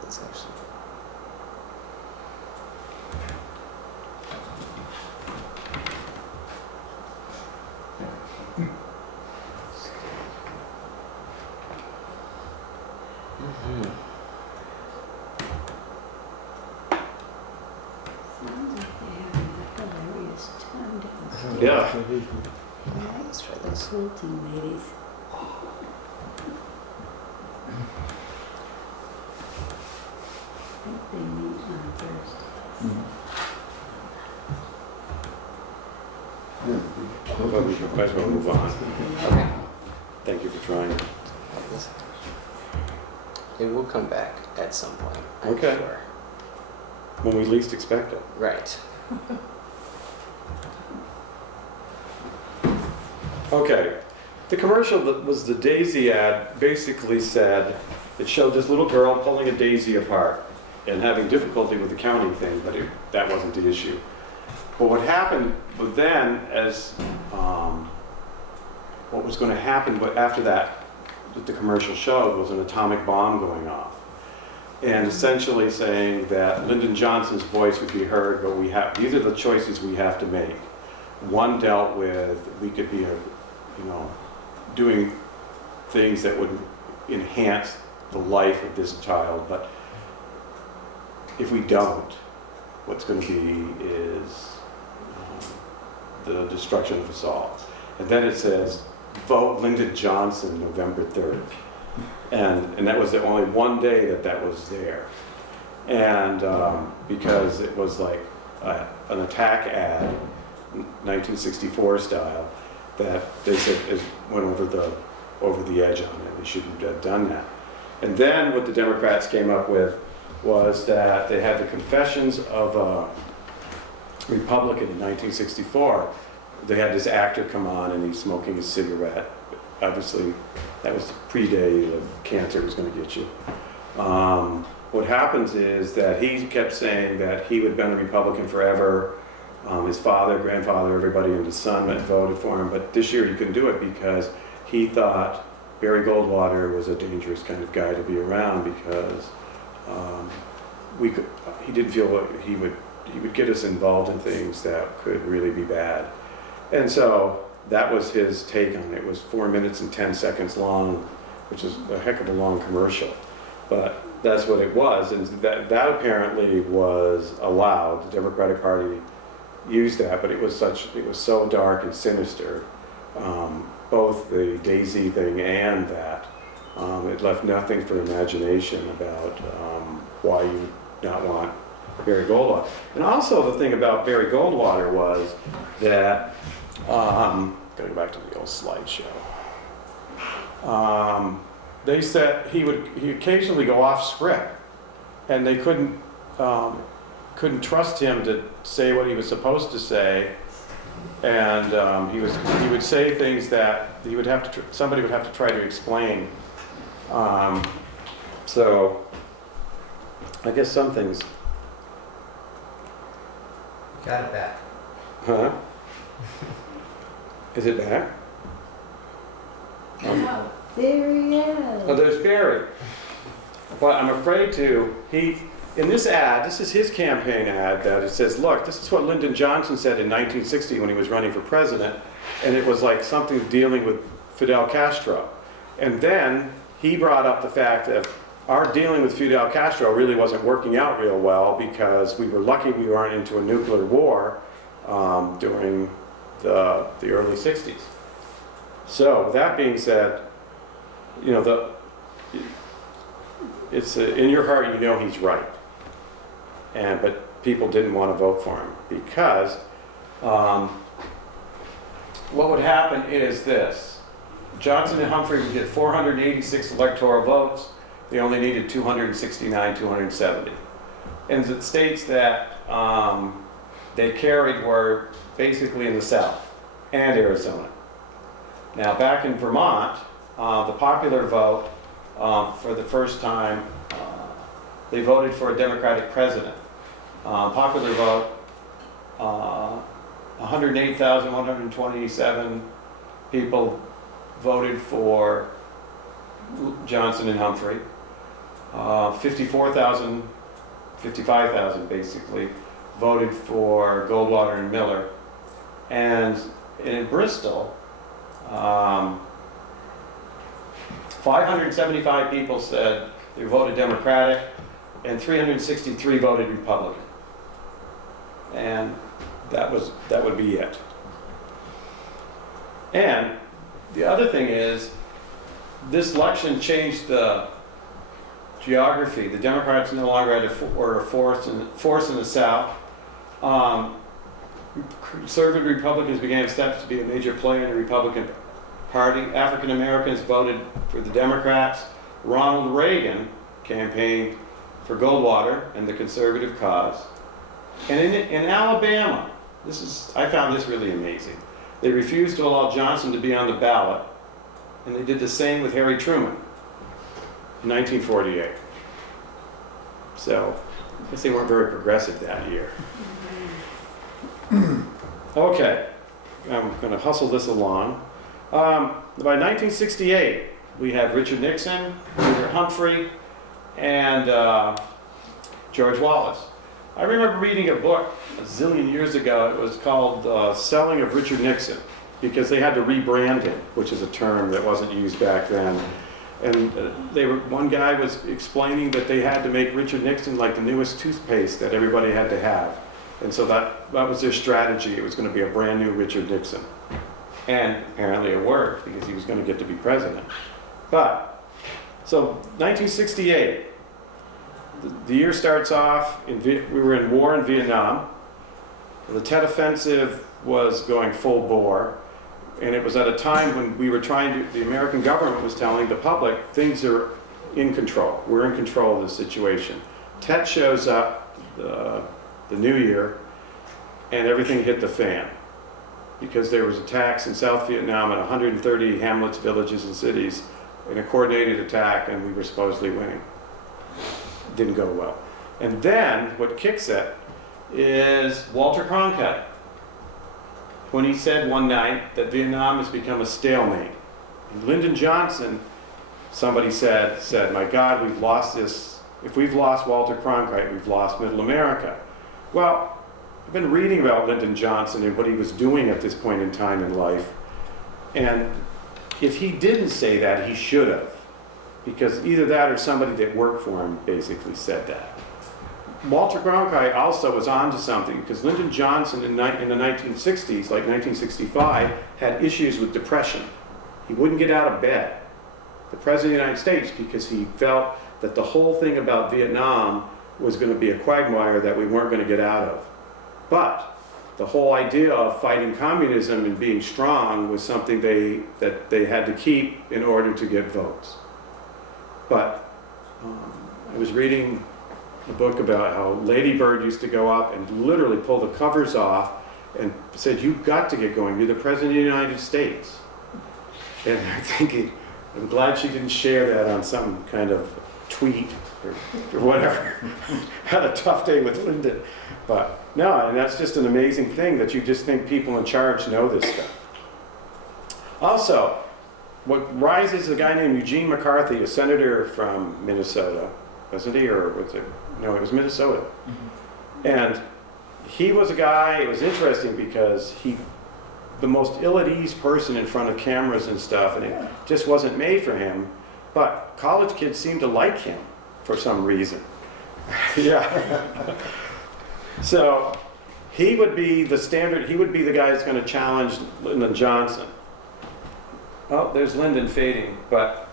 It's actually. Mhm. Sounds like they have a hilarious time down Yeah. Let's try this. Quilting ladies. I think they meet on Thursdays. Well, we might as well move on. Okay. Thank you for trying. It will come back at some point. I'm Okay. Sure. When we least expect it. Right. Okay. The commercial that was the daisy ad basically said, it showed this little girl pulling a daisy apart and having difficulty with the counting thing, but that wasn't the issue. But what happened then, as what was going to happen after that the commercial showed, was an atomic bomb going off. And essentially saying that Lyndon Johnson's voice would be heard, but these are the choices we have to make. One dealt with, we could be, doing things that would enhance the life of this child, but if we don't, what's going to be is the destruction of us all. And then it says, vote Lyndon Johnson November 3rd. And that was the only one day that was there. And because it was like an attack ad, 1964 style, that they said it went over the edge on it. They shouldn't have done that. And then what the Democrats came up with was that they had the confessions of a Republican in 1964. They had this actor come on and he's smoking a cigarette. Obviously, that was the pre-day of cancer was going to get you. What happens is that he kept saying that he would have been a Republican forever. His father, grandfather, everybody, and his son had voted for him. But this year he couldn't do it because he thought Barry Goldwater was a dangerous kind of guy to be around because he didn't feel like he would get us involved in things that could really be bad. And so that was his take on it. It was 4 minutes and 10 seconds long, which is a heck of a long commercial. But that's what it was, and that apparently was allowed. The Democratic Party used that, but it was so dark and sinister, both the Daisy thing and that. It left nothing for imagination about why you not want Barry Goldwater. And also the thing about Barry Goldwater was that, gotta go back to the old slideshow. They said he occasionally go off script, and they couldn't trust him to say what he was supposed to say, and he would say things that somebody would have to try to explain. So I guess some things. Got it back. Huh? Is it back? Oh, there he is. Oh, there's Barry. But I'm afraid in this ad, this is his campaign ad, that it says, look, this is what Lyndon Johnson said in 1960 when he was running for president, and it was like something dealing with Fidel Castro. And then he brought up the fact that our dealing with Fidel Castro really wasn't working out real well because we were lucky we weren't into a nuclear war during the early 60s. So with that being said, you know, it's in your heart you know he's right. But people didn't want to vote for him because what would happen is this. Johnson and Humphrey would get 486 electoral votes. They only needed 269, 270. And the states that they carried were basically in the South and Arizona. Now, back in Vermont, the popular vote, for the first time, they voted for a Democratic president. Popular vote, 108,127 people voted for Johnson and Humphrey. 55,000 basically, voted for Goldwater and Miller. And in Bristol, 575 people said they voted Democratic, and 363 voted Republican. And that would be it. And the other thing is, this election changed the geography. The Democrats no longer were a force in the South. Conservative Republicans began steps to be a major player in the Republican Party. African Americans voted for the Democrats. Ronald Reagan campaigned for Goldwater and the conservative cause. And in Alabama, I found this really amazing. They refused to allow Johnson to be on the ballot, and they did the same with Harry Truman in 1948. So, I guess they weren't very progressive that year. Okay, I'm going to hustle this along. By 1968, we had Richard Nixon, Peter Humphrey, and George Wallace. I remember reading a book a zillion years ago. It was called Selling of Richard Nixon, because they had to rebrand him, which is a term that wasn't used back then. And one guy was explaining that they had to make Richard Nixon like the newest toothpaste that everybody had to have. And so that was their strategy. It was going to be a brand new Richard Nixon. And apparently it worked, because he was going to get to be president. But, so 1968, the year starts off, we were in war in Vietnam. The Tet Offensive was going full bore. And it was at a time when we were the American government was telling the public, things are in control. We're in control of the situation. Tet shows up the new year, and everything hit the fan. Because there was attacks in South Vietnam at 130 hamlets, villages, and cities, in a coordinated attack, and we were supposedly winning. It didn't go well. And then, what kicks it is Walter Cronkite, when he said one night that Vietnam has become a stalemate. And Lyndon Johnson, somebody said, my God, we've lost this. If we've lost Walter Cronkite, we've lost Middle America. Well, I've been reading about Lyndon Johnson and what he was doing at this point in time in life. And if he didn't say that, he should have. Because either that or somebody that worked for him basically said that. Walter Cronkite also was onto something, because Lyndon Johnson in the 1960s, like 1965, had issues with depression. He wouldn't get out of bed, the President of the United States, because he felt that the whole thing about Vietnam was going to be a quagmire that we weren't going to get out of. But the whole idea of fighting communism and being strong was something that they had to keep in order to get votes. But I was reading a book about how Lady Bird used to go up and literally pull the covers off and said, "You've got to get going. You're the President of the United States." And I'm thinking, I'm glad she didn't share that on some kind of tweet or whatever. Had a tough day with Lyndon. But no, and that's just an amazing thing that you just think people in charge know this stuff. Also, what rises a guy named Eugene McCarthy, a senator from Minnesota, wasn't he, or was it? No, it was Minnesota. Mm-hmm. And he was a guy, it was interesting because the most ill-at-ease person in front of cameras and stuff, and it just wasn't made for him. But college kids seemed to like him for some reason. Yeah. So he would be the guy that's going to challenge Lyndon Johnson. Oh, there's Lyndon fading, but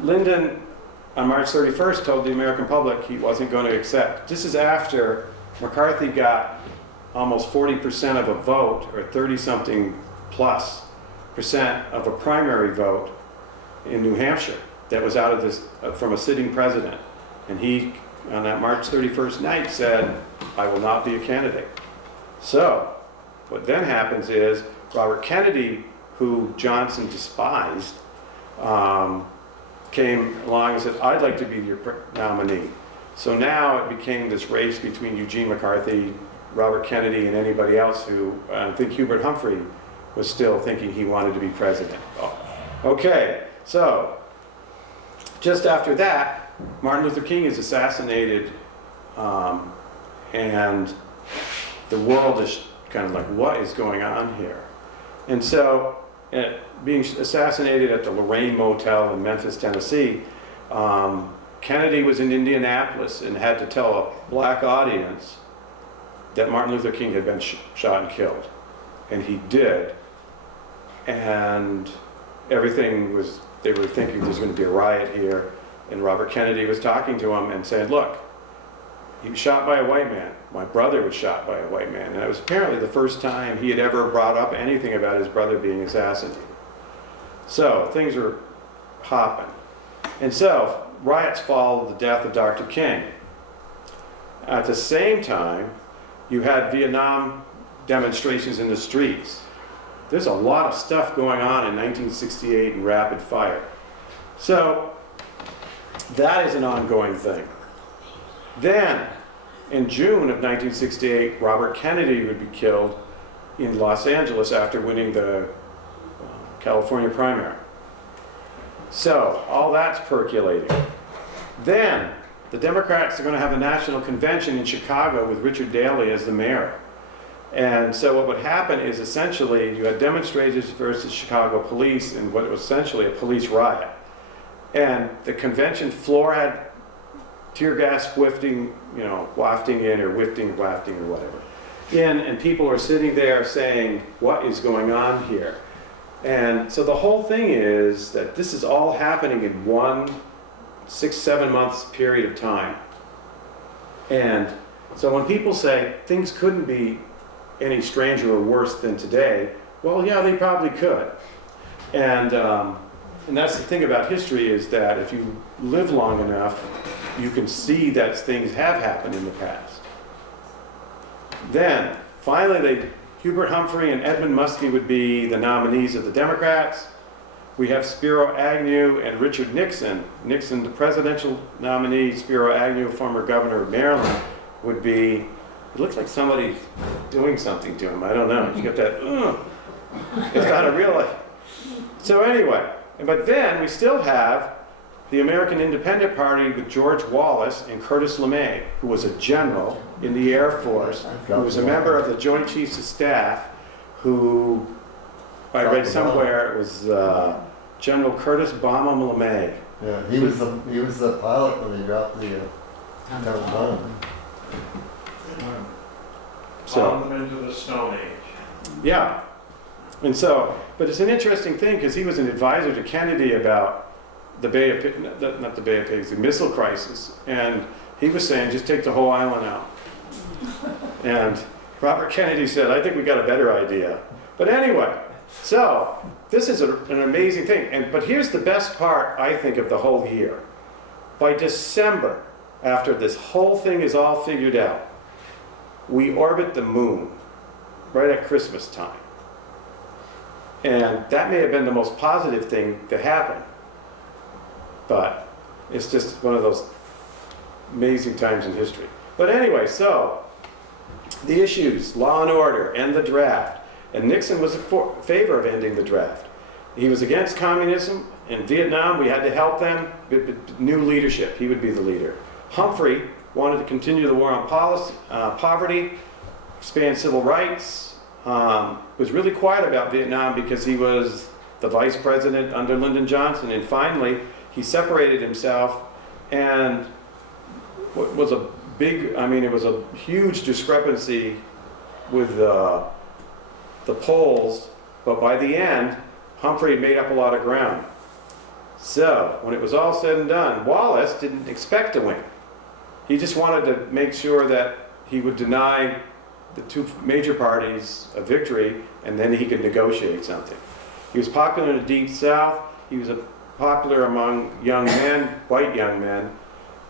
Lyndon, on March 31st, told the American public he wasn't going to accept. This is after McCarthy got almost 40% of a vote, or 30-something plus percent of a primary vote in New Hampshire that was out of this, from a sitting president. And he, on that March 31st night, said, I will not be a candidate. So, what then happens is, Robert Kennedy, who Johnson despised, came along and said, I'd like to be your nominee. So now it became this race between Eugene McCarthy, Robert Kennedy, and anybody else who, I think Hubert Humphrey was still thinking he wanted to be president. Oh. Okay, so just after that, Martin Luther King is assassinated, and the world is kind of like, what is going on here? And so, being assassinated at the Lorraine Motel in Memphis, Tennessee, Kennedy was in Indianapolis and had to tell a black audience that Martin Luther King had been shot and killed. And he did. And everything was, they were thinking there's going to be a riot here. And Robert Kennedy was talking to him and said, look, he was shot by a white man. My brother was shot by a white man. And it was apparently the first time he had ever brought up anything about his brother being assassinated. So things were hopping. And so riots followed the death of Dr. King. At the same time, you had Vietnam demonstrations in the streets. There's a lot of stuff going on in 1968 in rapid fire. So that is an ongoing thing. Then, in June of 1968, Robert Kennedy would be killed in Los Angeles after winning the California primary. So, all that's percolating. Then, the Democrats are going to have a national convention in Chicago with Richard Daley as the mayor. And so what would happen is essentially you had demonstrators versus Chicago police in what was essentially a police riot. And the convention floor had tear gas wafting, wafting in, or wafting, or whatever, and people are sitting there saying, what is going on here? And so the whole thing is that this is all happening in one 6-7 months period of time. And so when people say things couldn't be any stranger or worse than today, well, yeah, they probably could. And that's the thing about history, is that if you live long enough, you can see that things have happened in the past. Then, finally, Hubert Humphrey and Edmund Muskie would be the nominees of the Democrats. We have Spiro Agnew and Richard Nixon. Nixon, the presidential nominee. Spiro Agnew, former governor of Maryland, would be, it looks like somebody's doing something to him. I don't know. You get that, it's got a real, so anyway, but then we still have the American Independent Party with George Wallace and Curtis LeMay, who was a general in the Air Force, who was a member of the Joint Chiefs of Staff, who, I read somewhere, it was General Curtis Bomb LeMay. Yeah, he was the pilot when they dropped the atomic bomb. So, them into the Stone Age. yeah. And so, but it's an interesting thing, because he was an advisor to Kennedy about the Bay of, not the Bay of Pigs, the missile crisis. And he was saying, just take the whole island out. And Robert Kennedy said, I think we got a better idea. But anyway, so this is an amazing thing. But here's the best part, I think, of the whole year. By December, after this whole thing is all figured out, we orbit the moon right at Christmas time. And that may have been the most positive thing that happened. But it's just one of those amazing times in history. But anyway, so the issues, law and order, end the draft. And Nixon was in favor of ending the draft. He was against communism. In Vietnam, we had to help them. New leadership, he would be the leader. Humphrey wanted to continue the war on poverty, expand civil rights. Was really quiet about Vietnam because he was the vice president under Lyndon Johnson. And finally, he separated himself, and what was a big, it was a huge discrepancy with the polls, but by the end, Humphrey had made up a lot of ground. So, when it was all said and done, Wallace didn't expect to win. He just wanted to make sure that he would deny the two major parties a victory, and then he could negotiate something. He was popular in the Deep South. He was popular among young men, white young men.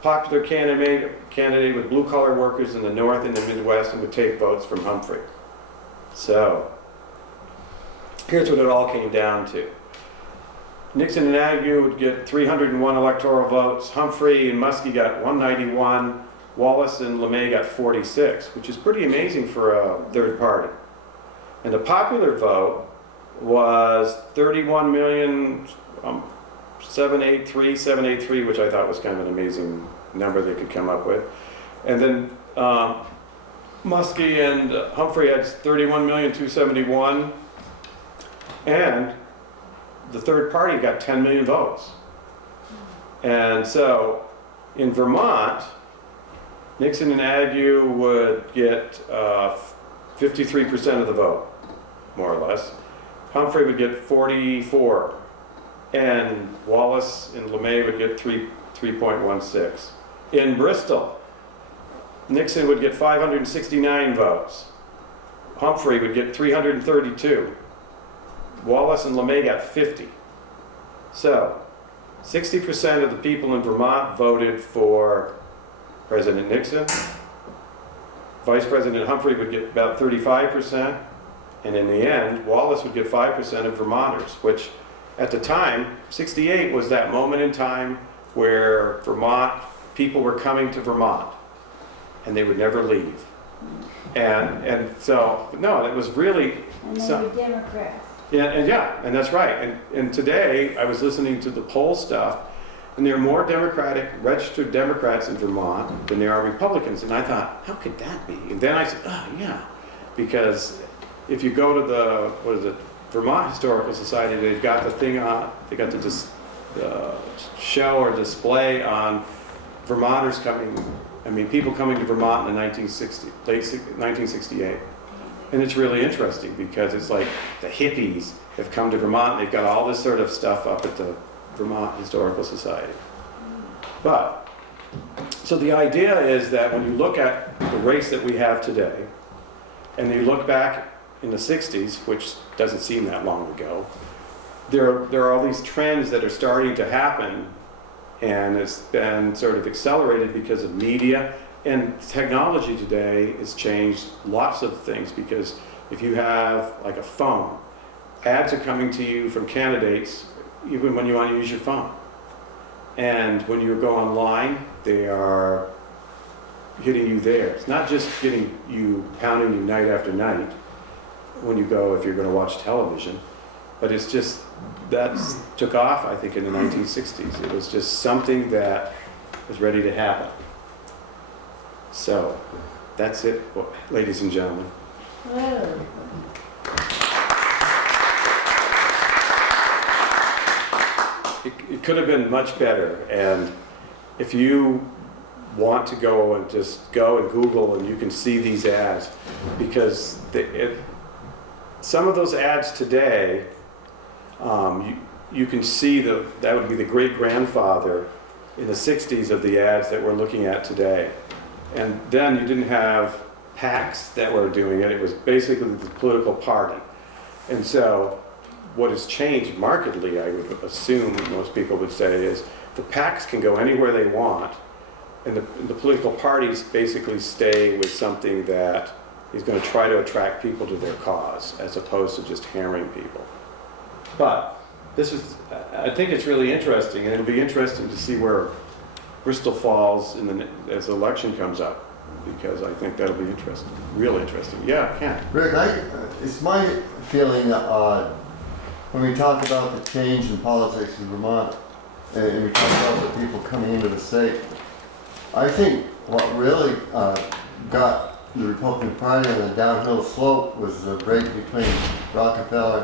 Popular candidate with blue-collar workers in the North and the Midwest, and would take votes from Humphrey. So, here's what it all came down to. Nixon and Agnew would get 301 electoral votes. Humphrey and Muskie got 191. Wallace and LeMay got 46, which is pretty amazing for a third party. And the popular vote was 31,783,783, which I thought was kind of an amazing number they could come up with. And then Muskie and Humphrey had 31,271,000, and the third party got 10 million votes. And so in Vermont, Nixon and Agnew would get 53% of the vote, more or less. Humphrey would get 44, and Wallace and LeMay would get 3.16. In Bristol, Nixon would get 569 votes. Humphrey would get 332. Wallace and LeMay got 50. So, 60% of the people in Vermont voted for President Nixon. Vice President Humphrey would get about 35%. And in the end, Wallace would get 5% of Vermonters, which at the time, 68 was that moment in time where Vermont, people were coming to Vermont and they would never leave. And so, no, it was really... And they were Democrats. And that's right. And today, I was listening to the poll stuff, and there are more registered Democrats in Vermont than there are Republicans. And I thought, how could that be? And then I said, oh, yeah. Because if you go to the, Vermont Historical Society, they've got the thing on, they got the show or display on Vermonters people coming to Vermont in the late 1968. And it's really interesting because it's like the hippies have come to Vermont. They've got all this sort of stuff up at the Vermont Historical Society. But, so the idea is that when you look at the race that we have today, and you look back in the 60s, which doesn't seem that long ago, there are all these trends that are starting to happen, and it's been sort of accelerated because of media. And technology today has changed lots of things, because if you have like a phone, ads are coming to you from candidates even when you want to use your phone. And when you go online, they are hitting you there. It's not just getting you, pounding you night after night when you go, if you're going to watch television, but it's just, that took off, I think, in the 1960s. It was just something that was ready to happen. So, that's it, ladies and gentlemen. Whoa. It could have been much better, and if you want to go and just go and Google, and you can see these ads, because some of those ads today, you can see that would be the great-grandfather in the 60s of the ads that we're looking at today. And then you didn't have PACs that were doing it. It was basically the political party. And so what has changed markedly, I would assume most people would say, is the PACs can go anywhere they want, and the political parties basically stay with something that is going to try to attract people to their cause, as opposed to just hammering people. But I think it's really interesting, and it'll be interesting to see where Bristol falls as the election comes up, because I think that'll be interesting, real interesting. Yeah, Ken. Rick, it's my feeling that when we talk about the change in politics in Vermont, and we talk about the people coming into the state, I think what really got the Republican Party on the downhill slope was the break between Rockefeller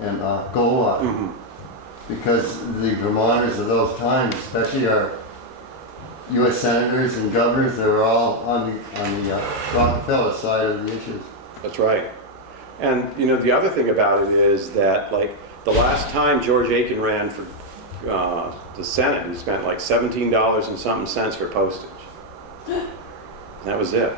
and Goldwater. Mm-hmm. Because the Vermonters of those times, especially our U.S. senators and governors, they were all on the Rockefeller side of the issues. That's right. And the other thing about it is that, like, the last time George Aiken ran for the Senate, he spent like $17 and something cents for postage. And that was it.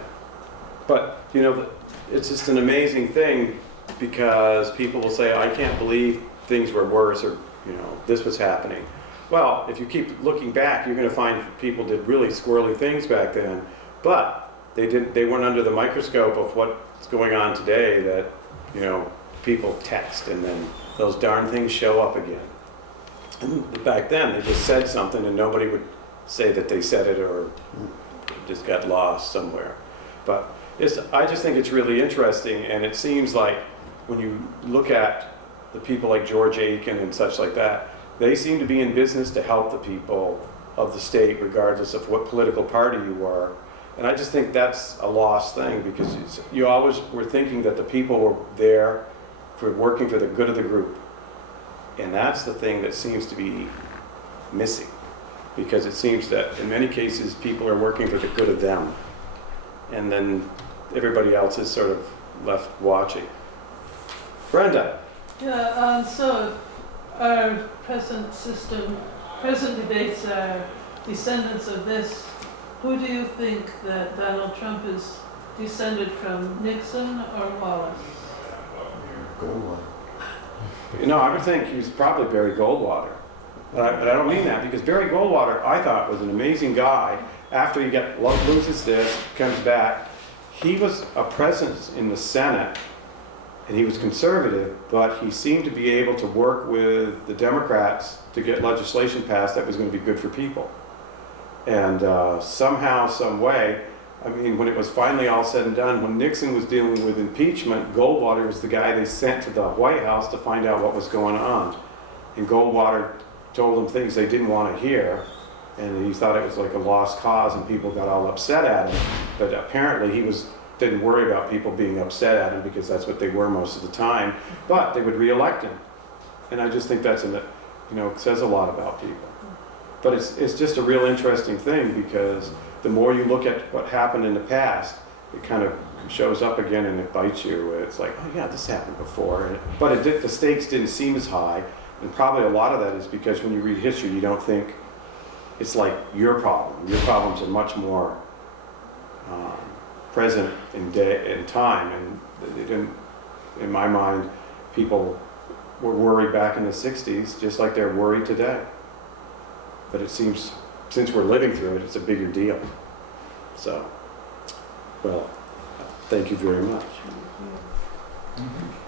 But, you know, it's just an amazing thing because people will say, I can't believe things were worse or, you know, this was happening. Well, if you keep looking back, you're going to find people did really squirrely things back then, but they weren't under the microscope of what's going on today that, you know, people text and then those darn things show up again. And back then, they just said something and nobody would say that they said it or just got lost somewhere. But I just think it's really interesting, and it seems like when you look at the people like George Aiken and such like that, they seem to be in business to help the people of the state regardless of what political party you were. And I just think that's a lost thing because you always were thinking that the people were there for working for the good of the group. And that's the thing that seems to be missing because it seems that in many cases people are working for the good of them. And then everybody else is sort of left watching. Brenda. Yeah, so our present system, present debates are descendants of this. Who do you think that Donald Trump is descended from, Nixon or Wallace? Goldwater. You know, I would think he's probably Barry Goldwater. But I don't mean that because Barry Goldwater, I thought, was an amazing guy. After he loses this, comes back, he was a presence in the Senate, and he was conservative, but he seemed to be able to work with the Democrats to get legislation passed that was going to be good for people. And somehow, some way, I mean, when it was finally all said and done, when Nixon was dealing with impeachment, Goldwater was the guy they sent to the White House to find out what was going on. And Goldwater told them things they didn't want to hear, and he thought it was like a lost cause, and people got all upset at him. But apparently he didn't worry about people being upset at him because that's what they were most of the time. But they would re-elect him, and I just think that's says a lot about people. But it's just a real interesting thing because the more you look at what happened in the past, it kind of shows up again and it bites you. It's like, oh yeah, this happened before. But the stakes didn't seem as high, and probably a lot of that is because when you read history, you don't think it's like your problem. Your problems are much more present in time, and they didn't, in my mind, people were worried back in the 60s just like they're worried today. But it seems, since we're living through it, it's a bigger deal. So, well, thank you very much. Thank you.